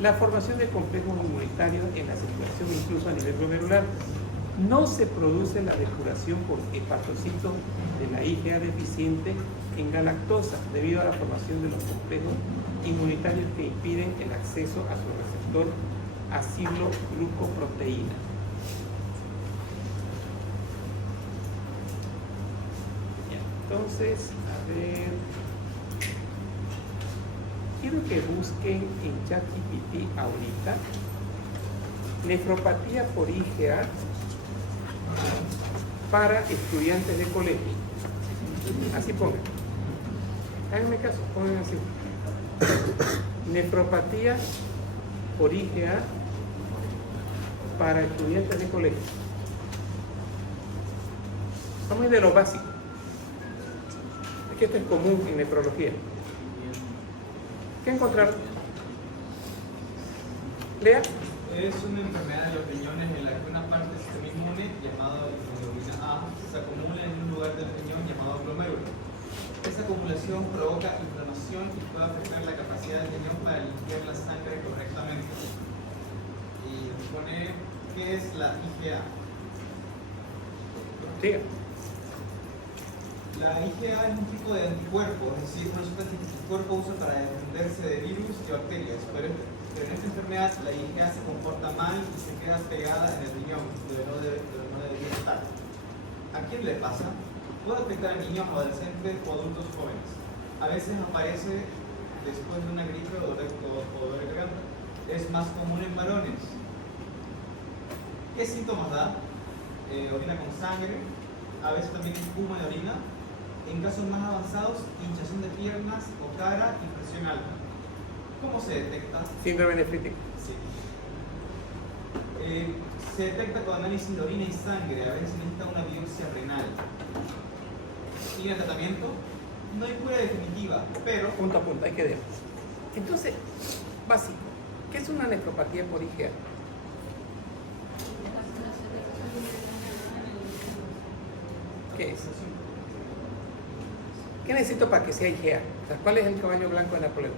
la formación de complejos inmunitarios en la circulación incluso a nivel glomerular. No se produce la depuración por hepatocitos de la IgA deficiente en galactosa debido a la formación de los complejos inmunitarios que impiden el acceso a su receptor aciloglucoproteína. Entonces, a ver, quiero que busquen en ChatGPT ahorita nefropatía por IgA para estudiantes de colegio. Así pongan. Háganme caso, pongan así. Nefropatía por IgA para estudiantes de colegio. Vamos a ir de lo básico. Es que esto es común en nefrología. ¿Qué encontraron? Lea. Es una enfermedad de los riñones en la que una parte del sistema inmune, llamada hemoglobina A, se acumula en un lugar del riñón llamado glomérulo. Esa acumulación provoca inflamación y puede afectar la capacidad del riñón para limpiar la sangre correctamente. Y nos pone, ¿qué es la IgA? Siga. La IgA es un tipo de anticuerpo, es decir, una sustancia que tu cuerpo usa para defenderse de virus y bacterias. Pero en esta enfermedad la IgA se comporta mal y se queda pegada en el riñón, donde no debería estar. ¿A quién le pasa? Puede afectar a niños, adolescentes o adultos jóvenes. A veces aparece después de una gripe o dolor de garganta. Es más común en varones. ¿Qué síntomas da? Orina con sangre, a veces también espuma de orina. En casos más avanzados, hinchazón de piernas o cara y presión alta. ¿Cómo se detecta? Síndrome nefrítico. Sí. Se detecta con análisis de orina y sangre, a veces necesita una biopsia renal. ¿Tiene tratamiento? No hay cura definitiva, pero... Punto a punto, hay que ver. Entonces, básico, ¿qué es una nefropatía por IgA? ¿Qué es? ¿Qué necesito para que sea IgA? O sea, ¿cuál es el caballo blanco de Napoleón?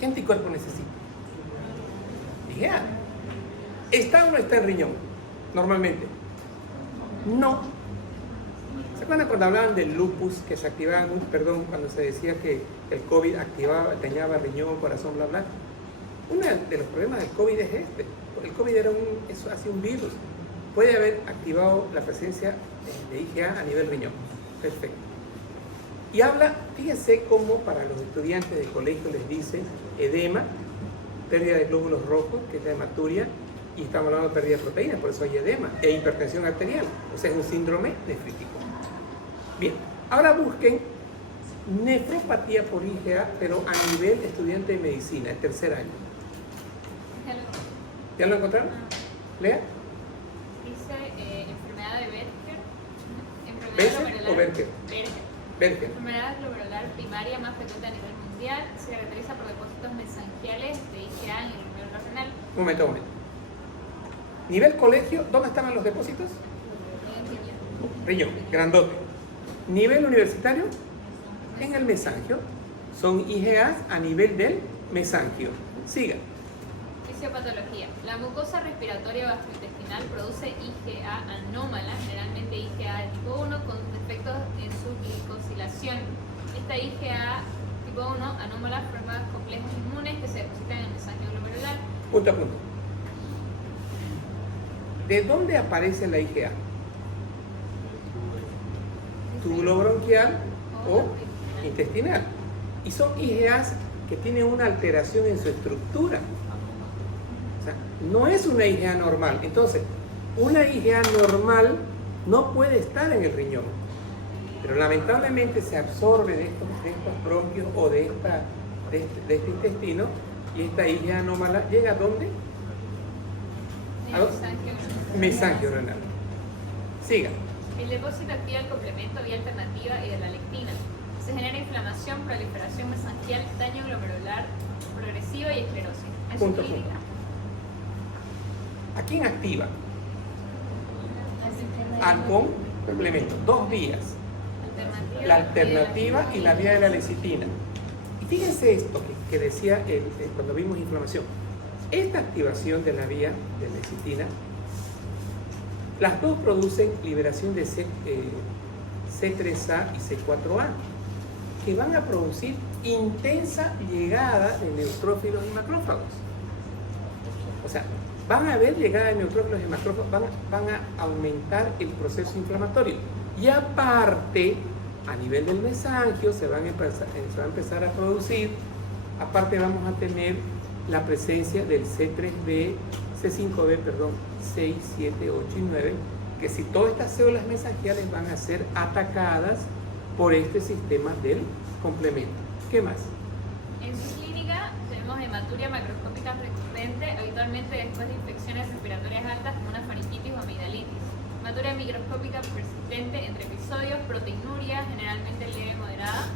¿Qué anticuerpo necesito? IgA. ¿Está o no está en riñón? Normalmente. No. ¿Se acuerdan cuando hablaban del lupus, que se activaban, cuando se decía que el COVID dañaba riñón, corazón, bla, bla? Uno de los problemas del COVID es este. El COVID ha sido un virus. Puede haber activado la presencia de IgA a nivel riñón. Perfecto. Y habla, fíjense cómo para los estudiantes de colegio les dice edema, pérdida de glóbulos rojos, que es la hematuria, y estamos hablando de pérdida de proteínas, por eso hay edema, e hipertensión arterial, o sea, es un síndrome nefrítico. Bien, ahora busquen nefropatía por IgA, pero a nivel estudiante de medicina, el tercer año. ¿Ya lo encontraron? Lea. Dice enfermedad de Berger. ¿Besser o Berger? Berger. Enfermedad glomerular primaria más frecuente a nivel mundial. Se caracteriza por depósitos mesangiales de IgA en el glomérulo renal. Un momento. Nivel colegio, ¿dónde estaban los depósitos? Riñón, grandote. Nivel universitario, en el mesangio. Son IgA a nivel del mesangio. Siga. Fisiopatología. La mucosa respiratoria gastrointestinal produce IgA anómala, generalmente IgA de tipo 1, con defectos en su glicosilación. Esta IgA tipo 1 anómala forma complejos inmunes que se depositan en el mesangio glomerular. Punto a punto. ¿De dónde aparece la IgA? Túbulo bronquial o intestinal. Y son IgAs que tienen una alteración en su estructura. O sea, no es una IgA normal. Entonces, una IgA normal no puede estar en el riñón. Pero lamentablemente se absorbe de estos bronquios o de este intestino, y esta IgA anómala llega ¿a dónde? Mesangio renal. Siga. El depósito activa el complemento vía alternativa y de la lectina. Se genera inflamación, proliferación mesangial, daño glomerular progresivo y esclerosis. En su Punto. clínica, ¿A quién activa? Al complemento. Dos vías. La alternativa y la vía de la lecitina. Y fíjense esto que decía cuando vimos inflamación. Esta activación de la vía de la lecitina, las dos producen liberación de C3A y C4A, que van a producir intensa llegada de neutrófilos y macrófagos. O sea, van a haber llegada de neutrófilos y macrófagos, van a aumentar el proceso inflamatorio. Y aparte, a nivel del mesangio se va a empezar a producir, aparte vamos a tener la presencia del C5b, 6, 7, 8 y 9, que si todas estas células mesangiales van a ser atacadas por este sistema del complemento. ¿Qué más? En su clínica tenemos hematuria macroscópica recurrente, habitualmente después de infecciones respiratorias altas como una faringitis o amigdalitis. Hematuria microscópica persistente entre episodios, proteinuria, generalmente leve moderada,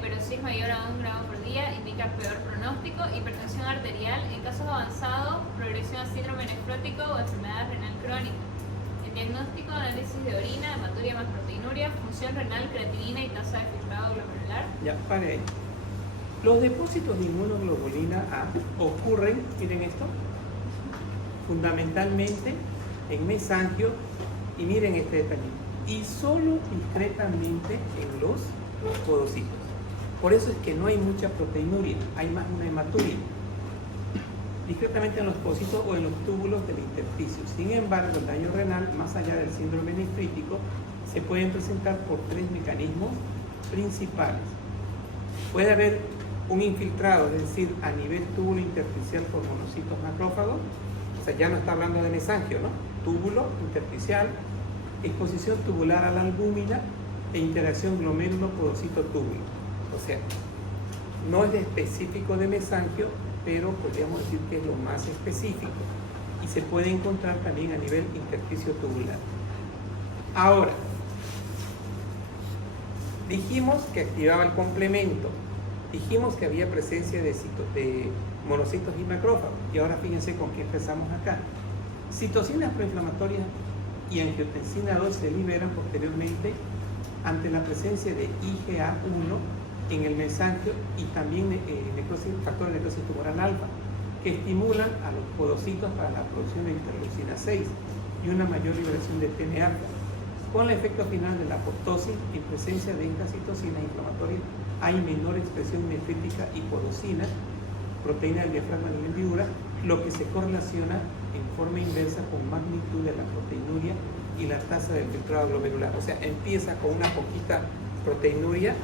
pero si es mayor a 1 gramo por día, indica peor pronóstico. Hipertensión arterial, en casos avanzados, progresión a síndrome nefrótico o enfermedad renal crónica. En diagnóstico, análisis de orina, hematuria más proteinuria, función renal, creatinina y tasa de filtrado glomerular. Ya, pare ahí. Los depósitos de inmunoglobulina A ocurren, miren esto, fundamentalmente en mesangio, y miren este detalle, y solo discretamente en los podocitos. Por eso es que no hay mucha proteinuria, hay más una hematuria. Discretamente en los podocitos o en los túbulos del intersticio. Sin embargo, el daño renal, más allá del síndrome nefrítico, se pueden presentar por 3 mecanismos principales. Puede haber un infiltrado, es decir, a nivel túbulo intersticial por monocitos macrófagos, o sea, ya no está hablando de mesangio, ¿no? Túbulo intersticial, exposición tubular a la albúmina e interacción glomérulo-podocito-túbulo. O sea, no es específico de mesangio, pero podríamos decir que es lo más específico y se puede encontrar también a nivel intersticio tubular. Ahora, dijimos que activaba el complemento, dijimos que había presencia de monocitos y macrófagos, y ahora fíjense con qué empezamos acá. Citocinas proinflamatorias y angiotensina 2 se liberan posteriormente ante la presencia de IgA1 en el mesangio y también factores de necrosis tumoral alfa, que estimulan a los podocitos para la producción de interleucina 6 y una mayor liberación de TNA, con el efecto final de la apoptosis y presencia de estas citocinas inflamatorias. Hay menor expresión nefrítica y podocina, proteína del diafragma de la hendidura, lo que se correlaciona en forma inversa con magnitud de la proteinuria y la tasa del filtrado glomerular. O sea, empieza con una poquita proteinuria,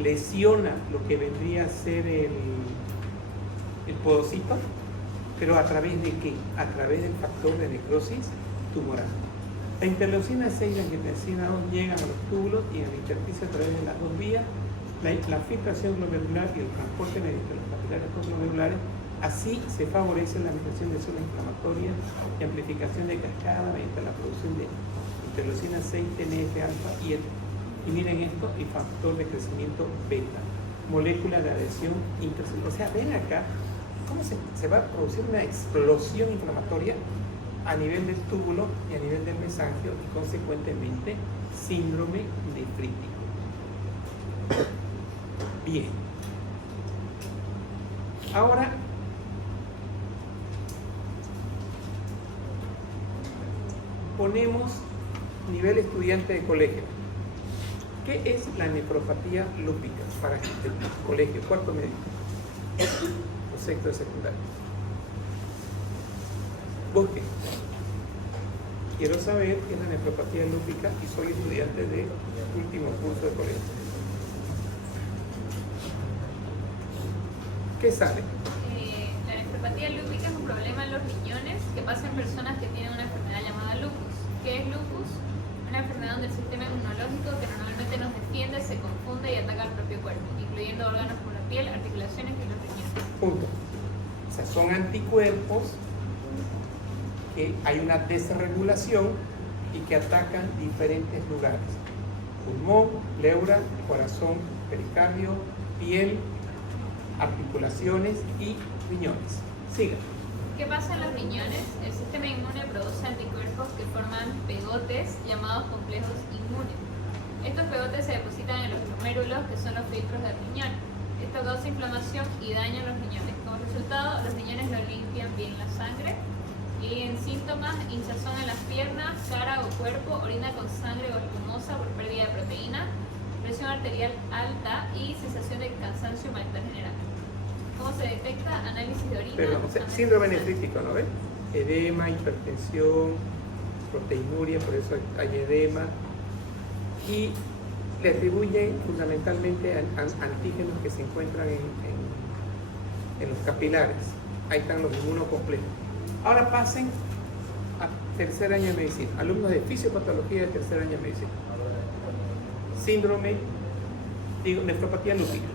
lesiona lo que vendría a ser el podocito, pero ¿a través de qué? A través del factor de necrosis tumoral. La interleucina 6 y la angiotensina 2 llegan a los túbulos y en el intersticio a través de las dos vías. La filtración glomerular y el transporte mediante los capilares glomerulares, así se favorece la administración de células inflamatorias y amplificación de cascada mediante la producción de interleucina 6, TNF-alfa y miren esto, y factor de crecimiento beta, molécula de adhesión intercelular. O sea, ven acá cómo se va a producir una explosión inflamatoria a nivel del túbulo y a nivel del mesangio y consecuentemente síndrome nefrítico. Bien. Ahora, ponemos nivel estudiante de colegio. ¿Qué es la nefropatía lúpica para el colegio, cuarto medio o sexto de secundaria? Busquen. Quiero saber qué es la nefropatía lúpica y soy estudiante de último curso de colegio. ¿Qué sale? La nefropatía lúpica es un problema en los riñones que pasa en personas que tienen una enfermedad llamada lupus. ¿Qué es lupus? Una enfermedad donde el sistema inmunológico que normalmente nos defiende se confunde y ataca al propio cuerpo, incluyendo órganos como la piel, articulaciones y los riñones. Punto. O sea, son anticuerpos que hay una desregulación y que atacan diferentes lugares: pulmón, pleura, corazón, pericardio, piel, articulaciones y riñones. Siga. ¿Qué pasa en los riñones? El sistema inmune produce anticuerpos que forman pegotes llamados complejos inmunes. Estos pegotes se depositan en los glomérulos, que son los filtros del riñón. Esto causa inflamación y daña los riñones. Como resultado, los riñones no limpian bien la sangre. Y en síntomas, hinchazón en las piernas, cara o cuerpo, orina con sangre o espumosa por pérdida de proteína, presión arterial alta y sensación de cansancio y malestar general. ¿Cómo se detecta? Análisis de orina. Pero, o sea, síndrome nefrítico, ¿no ven? Edema, hipertensión, proteinuria, por eso hay edema. Y le atribuyen fundamentalmente a antígenos que se encuentran en los capilares. Ahí están los inmunocomplejos. Ahora pasen a tercer año de medicina. Alumnos de fisiopatología de tercer año de medicina. Síndrome, nefropatía lúpica.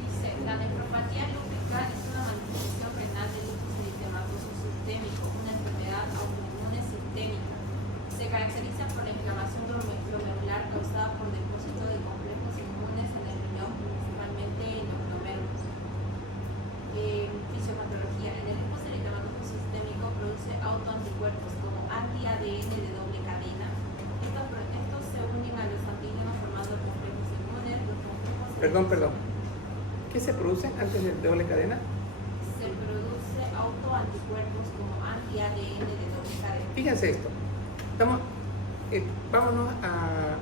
Dice, la nefropatía lúpica es una malformación renal autoanticuerpos como anti-ADN de doble cadena. Estos se unen a los antígenos formando complejos inmunes. Los complejos Perdón. ¿Qué se produce antes de doble cadena? se produce autoanticuerpos como anti-ADN de doble cadena. Fíjense esto. Vámonos a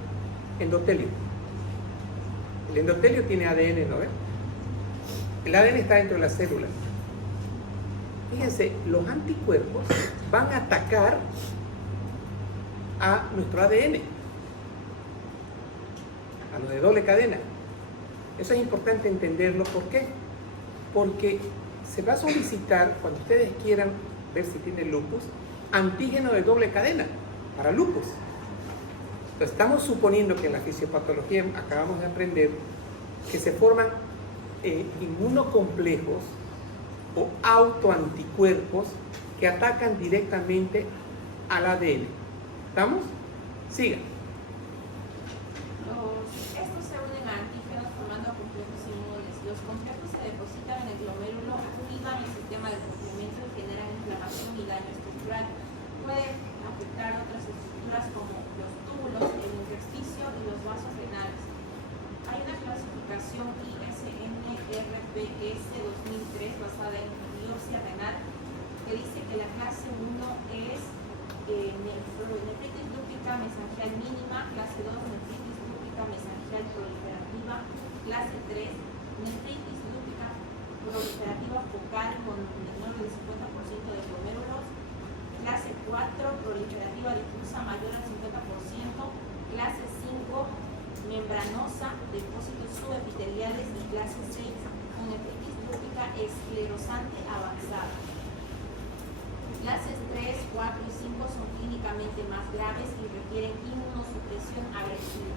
endotelio. El endotelio tiene ADN, ¿no ves? El ADN está dentro de la célula. Fíjense, los anticuerpos van a atacar a nuestro ADN, a lo de doble cadena. Eso es importante entenderlo. ¿Por qué? Porque se va a solicitar, cuando ustedes quieran ver si tienen lupus, antígeno de doble cadena para lupus. Entonces, estamos suponiendo que en la fisiopatología acabamos de aprender que se forman inmunocomplejos o autoanticuerpos que atacan directamente al ADN. ¿Estamos? Sigan. Estos se unen a antígenos formando complejos inmunes. Los complejos se depositan en el glomérulo, activan el sistema de complemento y generan inflamación y daño estructural. Puede afectar otras estructuras como los túbulos, el intersticio y los vasos renales. Hay una clasificación ISNRPS 2003 basada en biopsia renal que dice que la clase 1 es nefritis lúpica mesangial mínima, clase 2 nefritis lúpica mesangial proliferativa, clase 3 nefritis lúpica proliferativa focal con menor del 50% de glomérulos, clase 4 proliferativa difusa mayor al 50%, clase 5 membranosa, depósitos subepiteliales y clase 6 con nefritis lúpica esclerosante avanzada. Clases 3, 4 y 5 son clínicamente más graves y requieren inmunosupresión agresiva.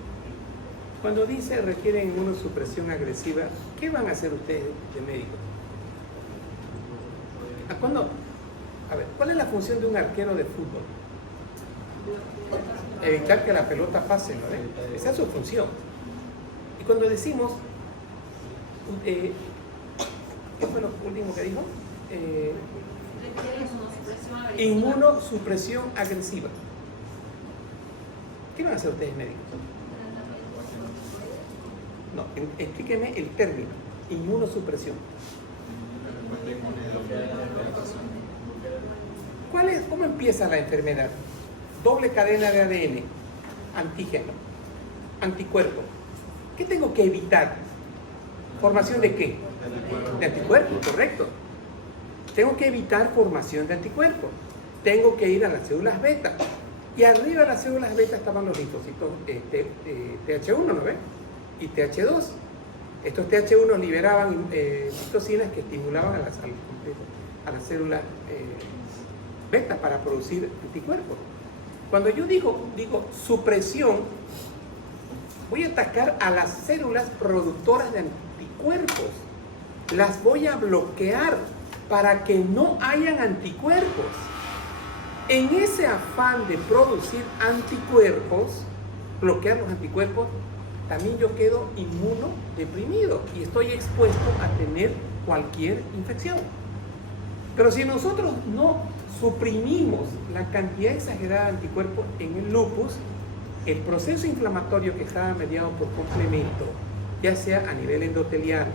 Cuando dice requieren inmunosupresión agresiva, ¿qué van a hacer ustedes de médicos? A ver, ¿cuál es la función de un arquero de fútbol? Evitar que la pelota pase, ¿no? Esa es su función. Y cuando decimos, ¿qué fue lo último que dijo? Requiere inmunosupresión agresiva. Inmunosupresión agresiva. ¿Qué van a hacer ustedes médicos? No, explíqueme el término, inmunosupresión. ¿Cómo empieza la enfermedad? Doble cadena de ADN, antígeno, anticuerpo. ¿Qué tengo que evitar? ¿Formación de qué? De anticuerpos, correcto. Tengo que evitar formación de anticuerpos. Tengo que ir a las células beta. Y arriba de las células beta estaban los linfocitos TH1, ¿no ven? Y TH2. Estos TH1 liberaban citocinas que estimulaban a las células beta para producir anticuerpos. Cuando yo digo supresión, voy a atacar a las células productoras de anticuerpos. Las voy a bloquear para que no hayan anticuerpos. En ese afán de producir anticuerpos, bloquear los anticuerpos, también yo quedo inmunodeprimido y estoy expuesto a tener cualquier infección. Pero si nosotros no suprimimos la cantidad exagerada de anticuerpos en el lupus, el proceso inflamatorio que estaba mediado por complemento, ya sea a nivel endotelial,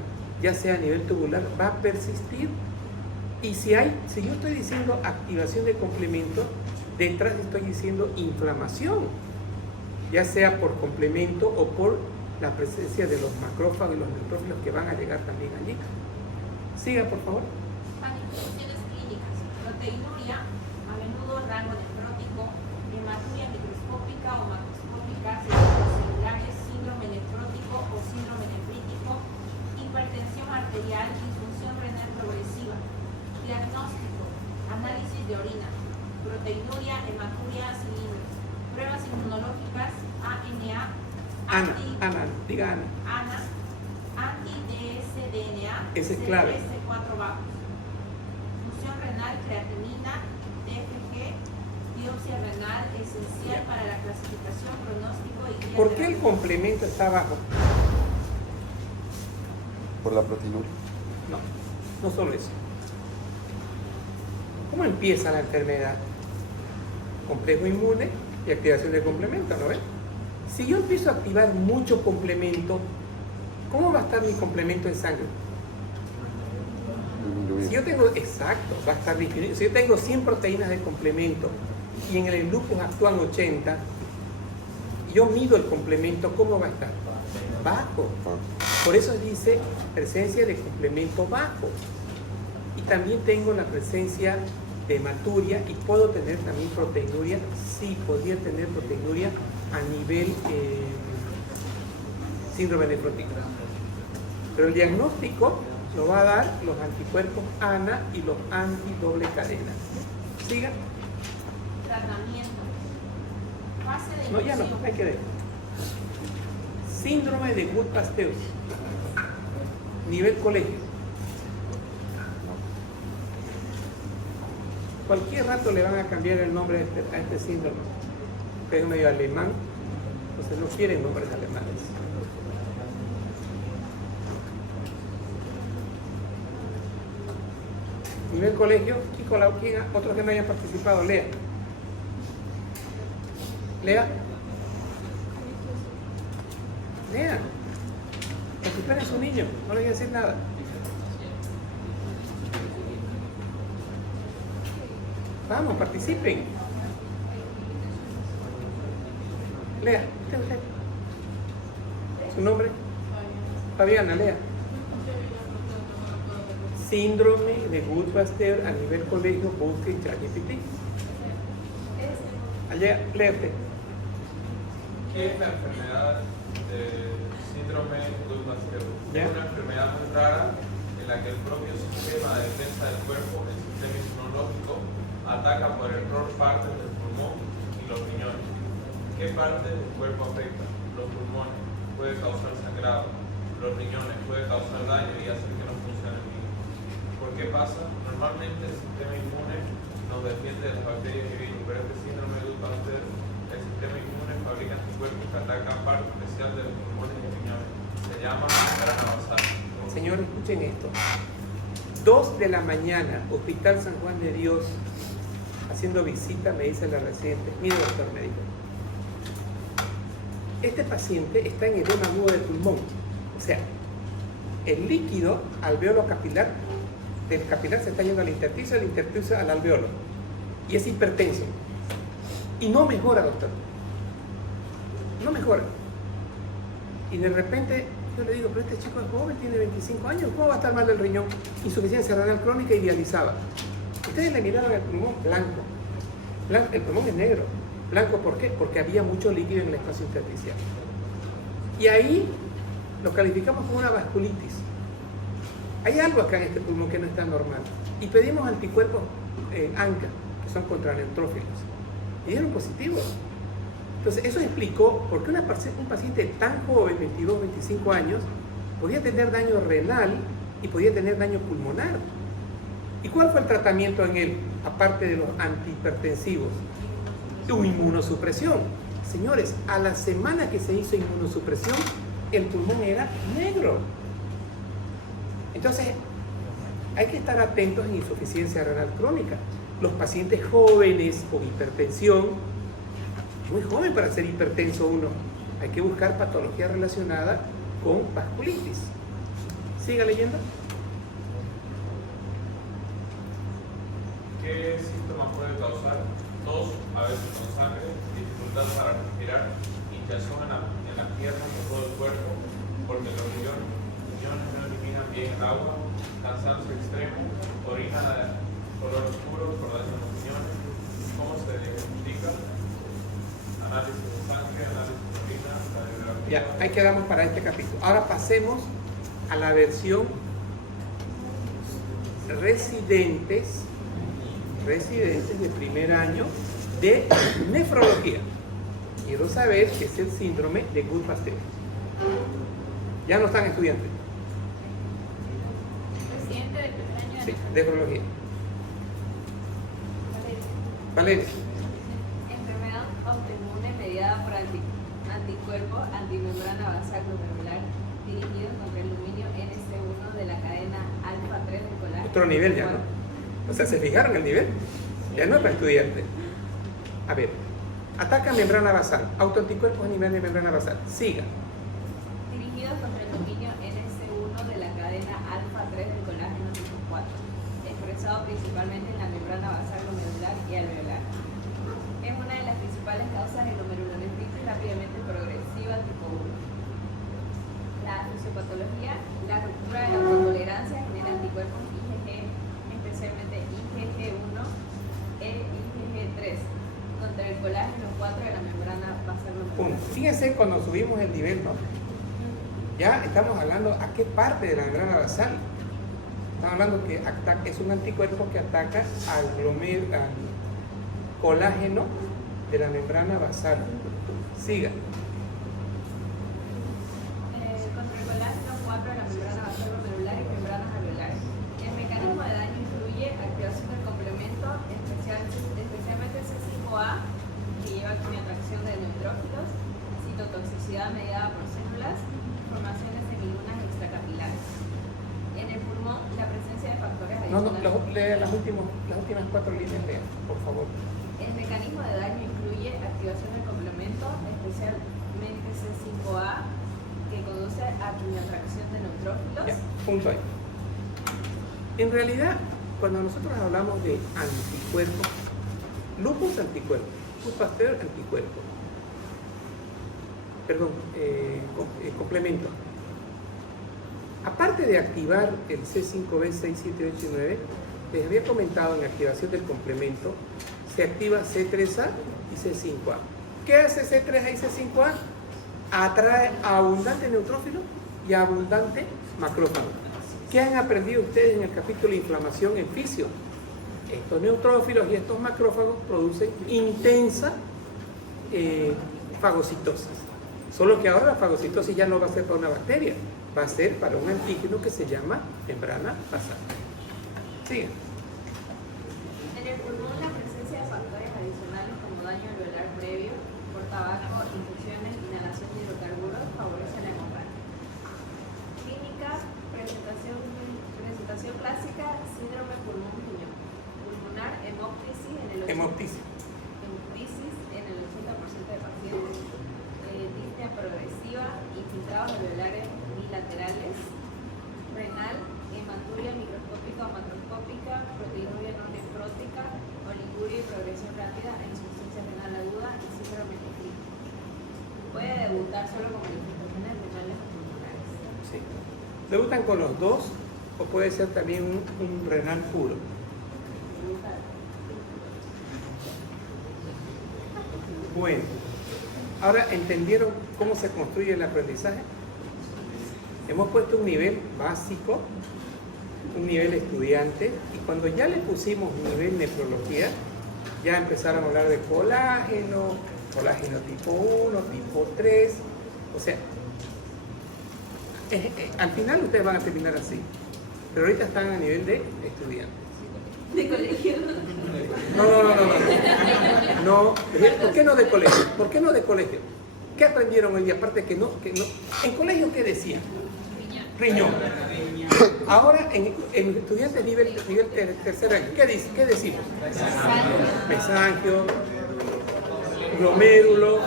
ya sea a nivel tubular, va a persistir. Y si yo estoy diciendo activación de complemento, detrás estoy diciendo inflamación, ya sea por complemento o por la presencia de los macrófagos y los neutrófilos que van a llegar también allí. Siga, por favor. Manifestaciones clínicas. Proteinuria, a menudo rango nefrótico, hematuria microscópica o macroscópica, celulares, síndrome nefrótico o síndrome nefrítico, hipertensión arterial, disfunción renal progresiva. Diagnóstico, análisis de orina, proteinuria, hematuria, cilindros, pruebas inmunológicas, ANA, Diga Ana. anti-dsDNA, Ese es clave. CDS4 bajos, función renal, creatinina, TFG, biopsia renal, esencial para la clasificación, pronóstico y guía. ¿Por qué el complemento está bajo? Por la proteinuria. No solo eso. ¿Cómo empieza la enfermedad? complejo inmune y activación de complemento, ¿no ves? Si yo empiezo a activar mucho complemento, ¿cómo va a estar mi complemento en sangre? Si yo tengo, exacto, va a estar disminuido. Si yo tengo 100 proteínas de complemento y en el lupus actúan 80, yo mido el complemento, ¿cómo va a estar? Bajo. Por eso dice presencia de complemento bajo. Y también tengo la presencia de hematuria y puedo tener también proteinuria. Sí, podría tener proteinuria a nivel síndrome nefrótico. Pero el diagnóstico lo va a dar los anticuerpos ANA y los antidoble cadena. Siga. Tratamiento. Fase de No, ya no, inducción. hay que ver. Síndrome de Wood-Pasteur. Nivel colegio. Cualquier rato le van a cambiar el nombre a este síndrome, que es medio alemán, entonces no quieren nombres alemanes. Nivel colegio, chicos, otros que no hayan participado, lea. Lea. Lea. Participen a su niño, no le voy a decir nada. Vamos, participen. Lea, usted. ¿Su nombre? Fabiana, lea. Síndrome de Wood-Pasteur a nivel colegio, busque en ChatGPT. Allá, lea usted. ¿Qué es la enfermedad de síndrome de Wood-Pasteur? ¿Ya? Es una enfermedad muy rara en la que el propio sistema de defensa del cuerpo, el sistema inmunológico, ataca por error partes del pulmón y los riñones. ¿Qué parte del cuerpo afecta? Los pulmones, puede causar sangrado. Los riñones, puede causar daño y hacer que no funcione bien. ¿Por qué pasa? Normalmente el sistema inmune nos defiende de las bacterias y virus, pero este síndrome de Wood-Pasteur, el sistema inmune fabrica anticuerpos que atacan parte especial de los pulmones y riñones. Se llama membrana basal. Señores, escuchen esto. 2 de la mañana, Hospital San Juan de Dios, haciendo visita, me dice la residente, mire doctor, me dijo, este paciente está en edema agudo del pulmón, o sea, el líquido alveolo capilar, del capilar se está yendo al intersticio, del intersticio al alveolo, y es hipertenso, y no mejora, doctor, no mejora, y de repente yo le digo, pero este chico es joven, tiene 25 años, ¿cómo va a estar mal del riñón? Insuficiencia renal crónica y dializada. Ustedes le miraron el pulmón blanco. El pulmón es negro. ¿Blanco por qué? Porque había mucho líquido en el espacio intersticial. Y ahí lo calificamos como una vasculitis. Hay algo acá en este pulmón que no está normal. Y pedimos anticuerpos ANCA, que son contra neutrófilos. Y dieron positivos. Entonces, eso explicó por qué un paciente tan joven, 22, 25 años, podía tener daño renal y podía tener daño pulmonar. ¿Y cuál fue el tratamiento en él, aparte de los antihipertensivos? Inmunosupresión. Señores, a la semana que se hizo inmunosupresión, el pulmón era negro. Entonces, hay que estar atentos en insuficiencia renal crónica. Los pacientes jóvenes con hipertensión, muy joven para ser hipertenso uno, hay que buscar patología relacionada con vasculitis. Siga leyendo. ¿Qué síntomas puede causar? Tos, a veces con sangre, dificultad para respirar, hinchazón en las piernas y todo el cuerpo, porque los riñones no eliminan bien el agua, cansancio extremo, orina de color oscuro por daño en los riñones. ¿Cómo se diagnostica? Análisis de sangre, análisis de orina, radiografía. Ya, ahí quedamos para este capítulo. Ahora pasemos a la versión residentes de primer año de nefrología. Quiero saber qué es el síndrome de Wood-Pasteur. Ya no están estudiantes. Presidente del primer año de Sí, nefrología. Valeria. Enfermedad autoinmune mediada por anticuerpo antimembrana basal glomerular dirigido contra el aluminio NC1 de la cadena alfa 3 bipolar. Otro nivel ya, ¿no? O sea, ¿se fijaron el nivel? Ya no es para estudiantes. A ver, ataca membrana basal, autoanticuerpos a nivel de membrana basal. Siga. Dirigidos contra el dominio NS1 de la cadena alfa 3 del colágeno tipo 4, expresado principalmente en la membrana basal glomerular y alveolar. Es una de las principales causas de glomerulonefritis rápidamente progresiva tipo 1. La fisiopatología, la ruptura de la autotolerancia genera anticuerpos IgG, especialmente IgG1 e IgG3, contra el colágeno 4 de la membrana basal glomerular. Fíjense cuando subimos el nivel, ¿no? Ya estamos hablando a qué parte de la membrana basal. Estamos hablando que es un anticuerpo que ataca al colágeno de la membrana basal. Siga. Contra el colágeno 4 de la membrana basal glomerular y membranas alveolares. El mecanismo de daño incluye activación del complemento, especialmente C5A, que lleva quimioatracción de neutrófilos, citotoxicidad mediada por células, formaciones de semilunas extracapilares. En el pulmón, la presencia de factores adicionales. Lea las últimas 4 líneas, lea, por favor. El mecanismo de daño incluye activación del complemento, especialmente C5A, que conduce a quimioatracción de neutrófilos. Ya, punto ahí. En realidad, cuando nosotros hablamos de anticuerpos, lupus anticuerpo, lupus pasteur anticuerpo, perdón, complemento. Aparte de activar el C5b, 6, 7, 8 y 9, les había comentado en la activación del complemento, se activa C3A y C5A. ¿Qué hace C3A y C5A? Atrae a abundante neutrófilo y a abundante macrófago. ¿Qué han aprendido ustedes en el capítulo de inflamación en fisio? Estos neutrófilos y estos macrófagos producen intensa fagocitosis. Solo que ahora la fagocitosis ya no va a ser para una bacteria, va a ser para un antígeno que se llama membrana basal. Sigue. En el pulmón, la presencia de factores adicionales como daño alveolar previo por tabaco, infecciones, inhalación de hidrocarburos favorece la hemorragia. Clínica, presentación clásica, síndrome pulmón-riñón. Pulmonar, hemoptisis en el 80% de pacientes. Disnea progresiva, infiltrados alveolares bilaterales. Renal, hematuria microscópica o macroscópica, proteinuria no nefrótica, oliguria y progresión rápida e insuficiencia renal aguda y síndrome nefrítico. Puede debutar solo con manifestaciones renales o pulmonares. Sí. Debutan con los dos o puede ser también un renal puro. Bueno, ahora ¿entendieron cómo se construye el aprendizaje? Hemos puesto un nivel básico, un nivel estudiante, y cuando ya le pusimos nivel nefrología, ya empezaron a hablar de colágeno tipo 1, tipo 3, o sea, al final ustedes van a terminar así, pero ahorita están a nivel de estudiantes. ¿De colegio? No, ¿por qué no de colegio? ¿Por qué no de colegio? ¿Qué aprendieron hoy día? Aparte que no. ¿En colegio qué decían? Riñón. Ahora en estudiantes nivel tercer año, ¿qué decimos? Mesangio, glomérulo,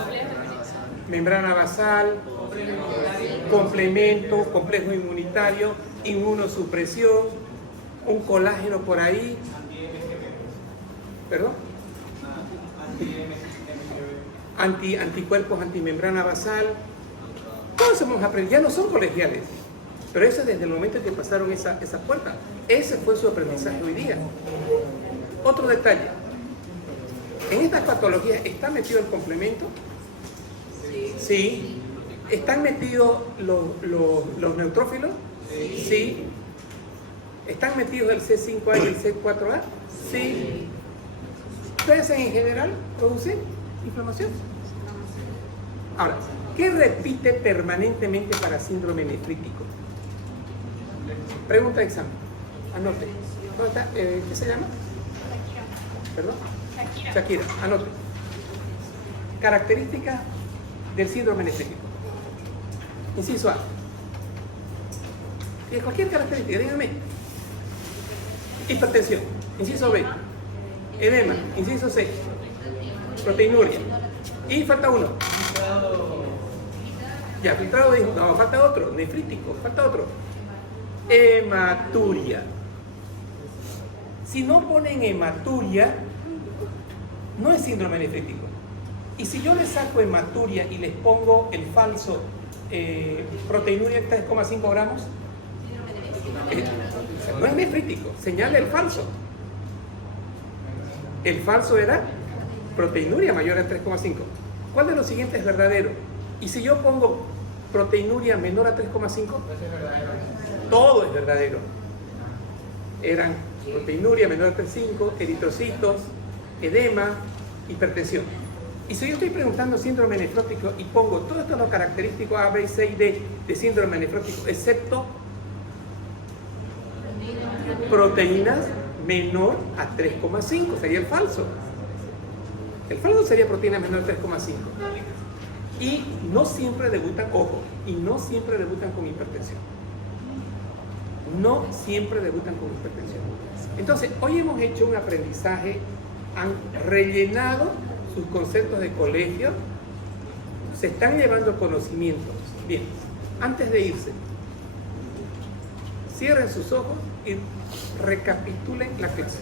membrana basal, complemento, complejo inmunitario, inmunosupresión, un colágeno por ahí. ¿Perdón? Anticuerpos, antimembrana basal. Todos hemos aprendido, ya no son colegiales, pero eso es desde el momento en que pasaron esa puerta. Ese fue su aprendizaje hoy día. Otro detalle, en estas patologías ¿está metido el complemento? Sí. ¿Están metidos los neutrófilos? Sí. ¿Están metidos el C5A y el C4A? Sí. ¿Ustedes en general producen inflamación? Ahora, ¿qué repite permanentemente para síndrome nefrítico? Pregunta de examen. Anote. ¿Dónde está? ¿Qué se llama? ¿Perdón? Shakira. Anote. Características del síndrome nefrítico. Inciso A. Y cualquier característica, dígame. Hipertensión. Inciso B. Edema. Inciso C. Proteinuria. Y falta uno. Ya, filtrado, no, falta otro, nefrítico, falta otro. Hematuria. Si no ponen hematuria, no es síndrome nefrítico. Y si yo les saco hematuria y les pongo el falso proteinuria 3,5 gramos, no es nefrítico, señala el falso. El falso era proteinuria mayor a 3,5. ¿Cuál de los siguientes es verdadero? Y si yo pongo proteinuria menor a 3,5, todo es verdadero. Eran proteinuria menor a 3,5, eritrocitos, edema, hipertensión. Y si yo estoy preguntando síndrome nefrótico y pongo todo esto lo característico A, B, C y D de síndrome nefrótico, excepto proteínas menor a 3,5, sería el falso. El falso sería proteína menor a 3,5. Y no siempre debutan, ojo, y no siempre debutan con hipertensión. No siempre debutan con hipertensión. Entonces, hoy hemos hecho un aprendizaje, han rellenado sus conceptos de colegio, se están llevando conocimientos. Bien, antes de irse, cierren sus ojos y recapitulen la clase.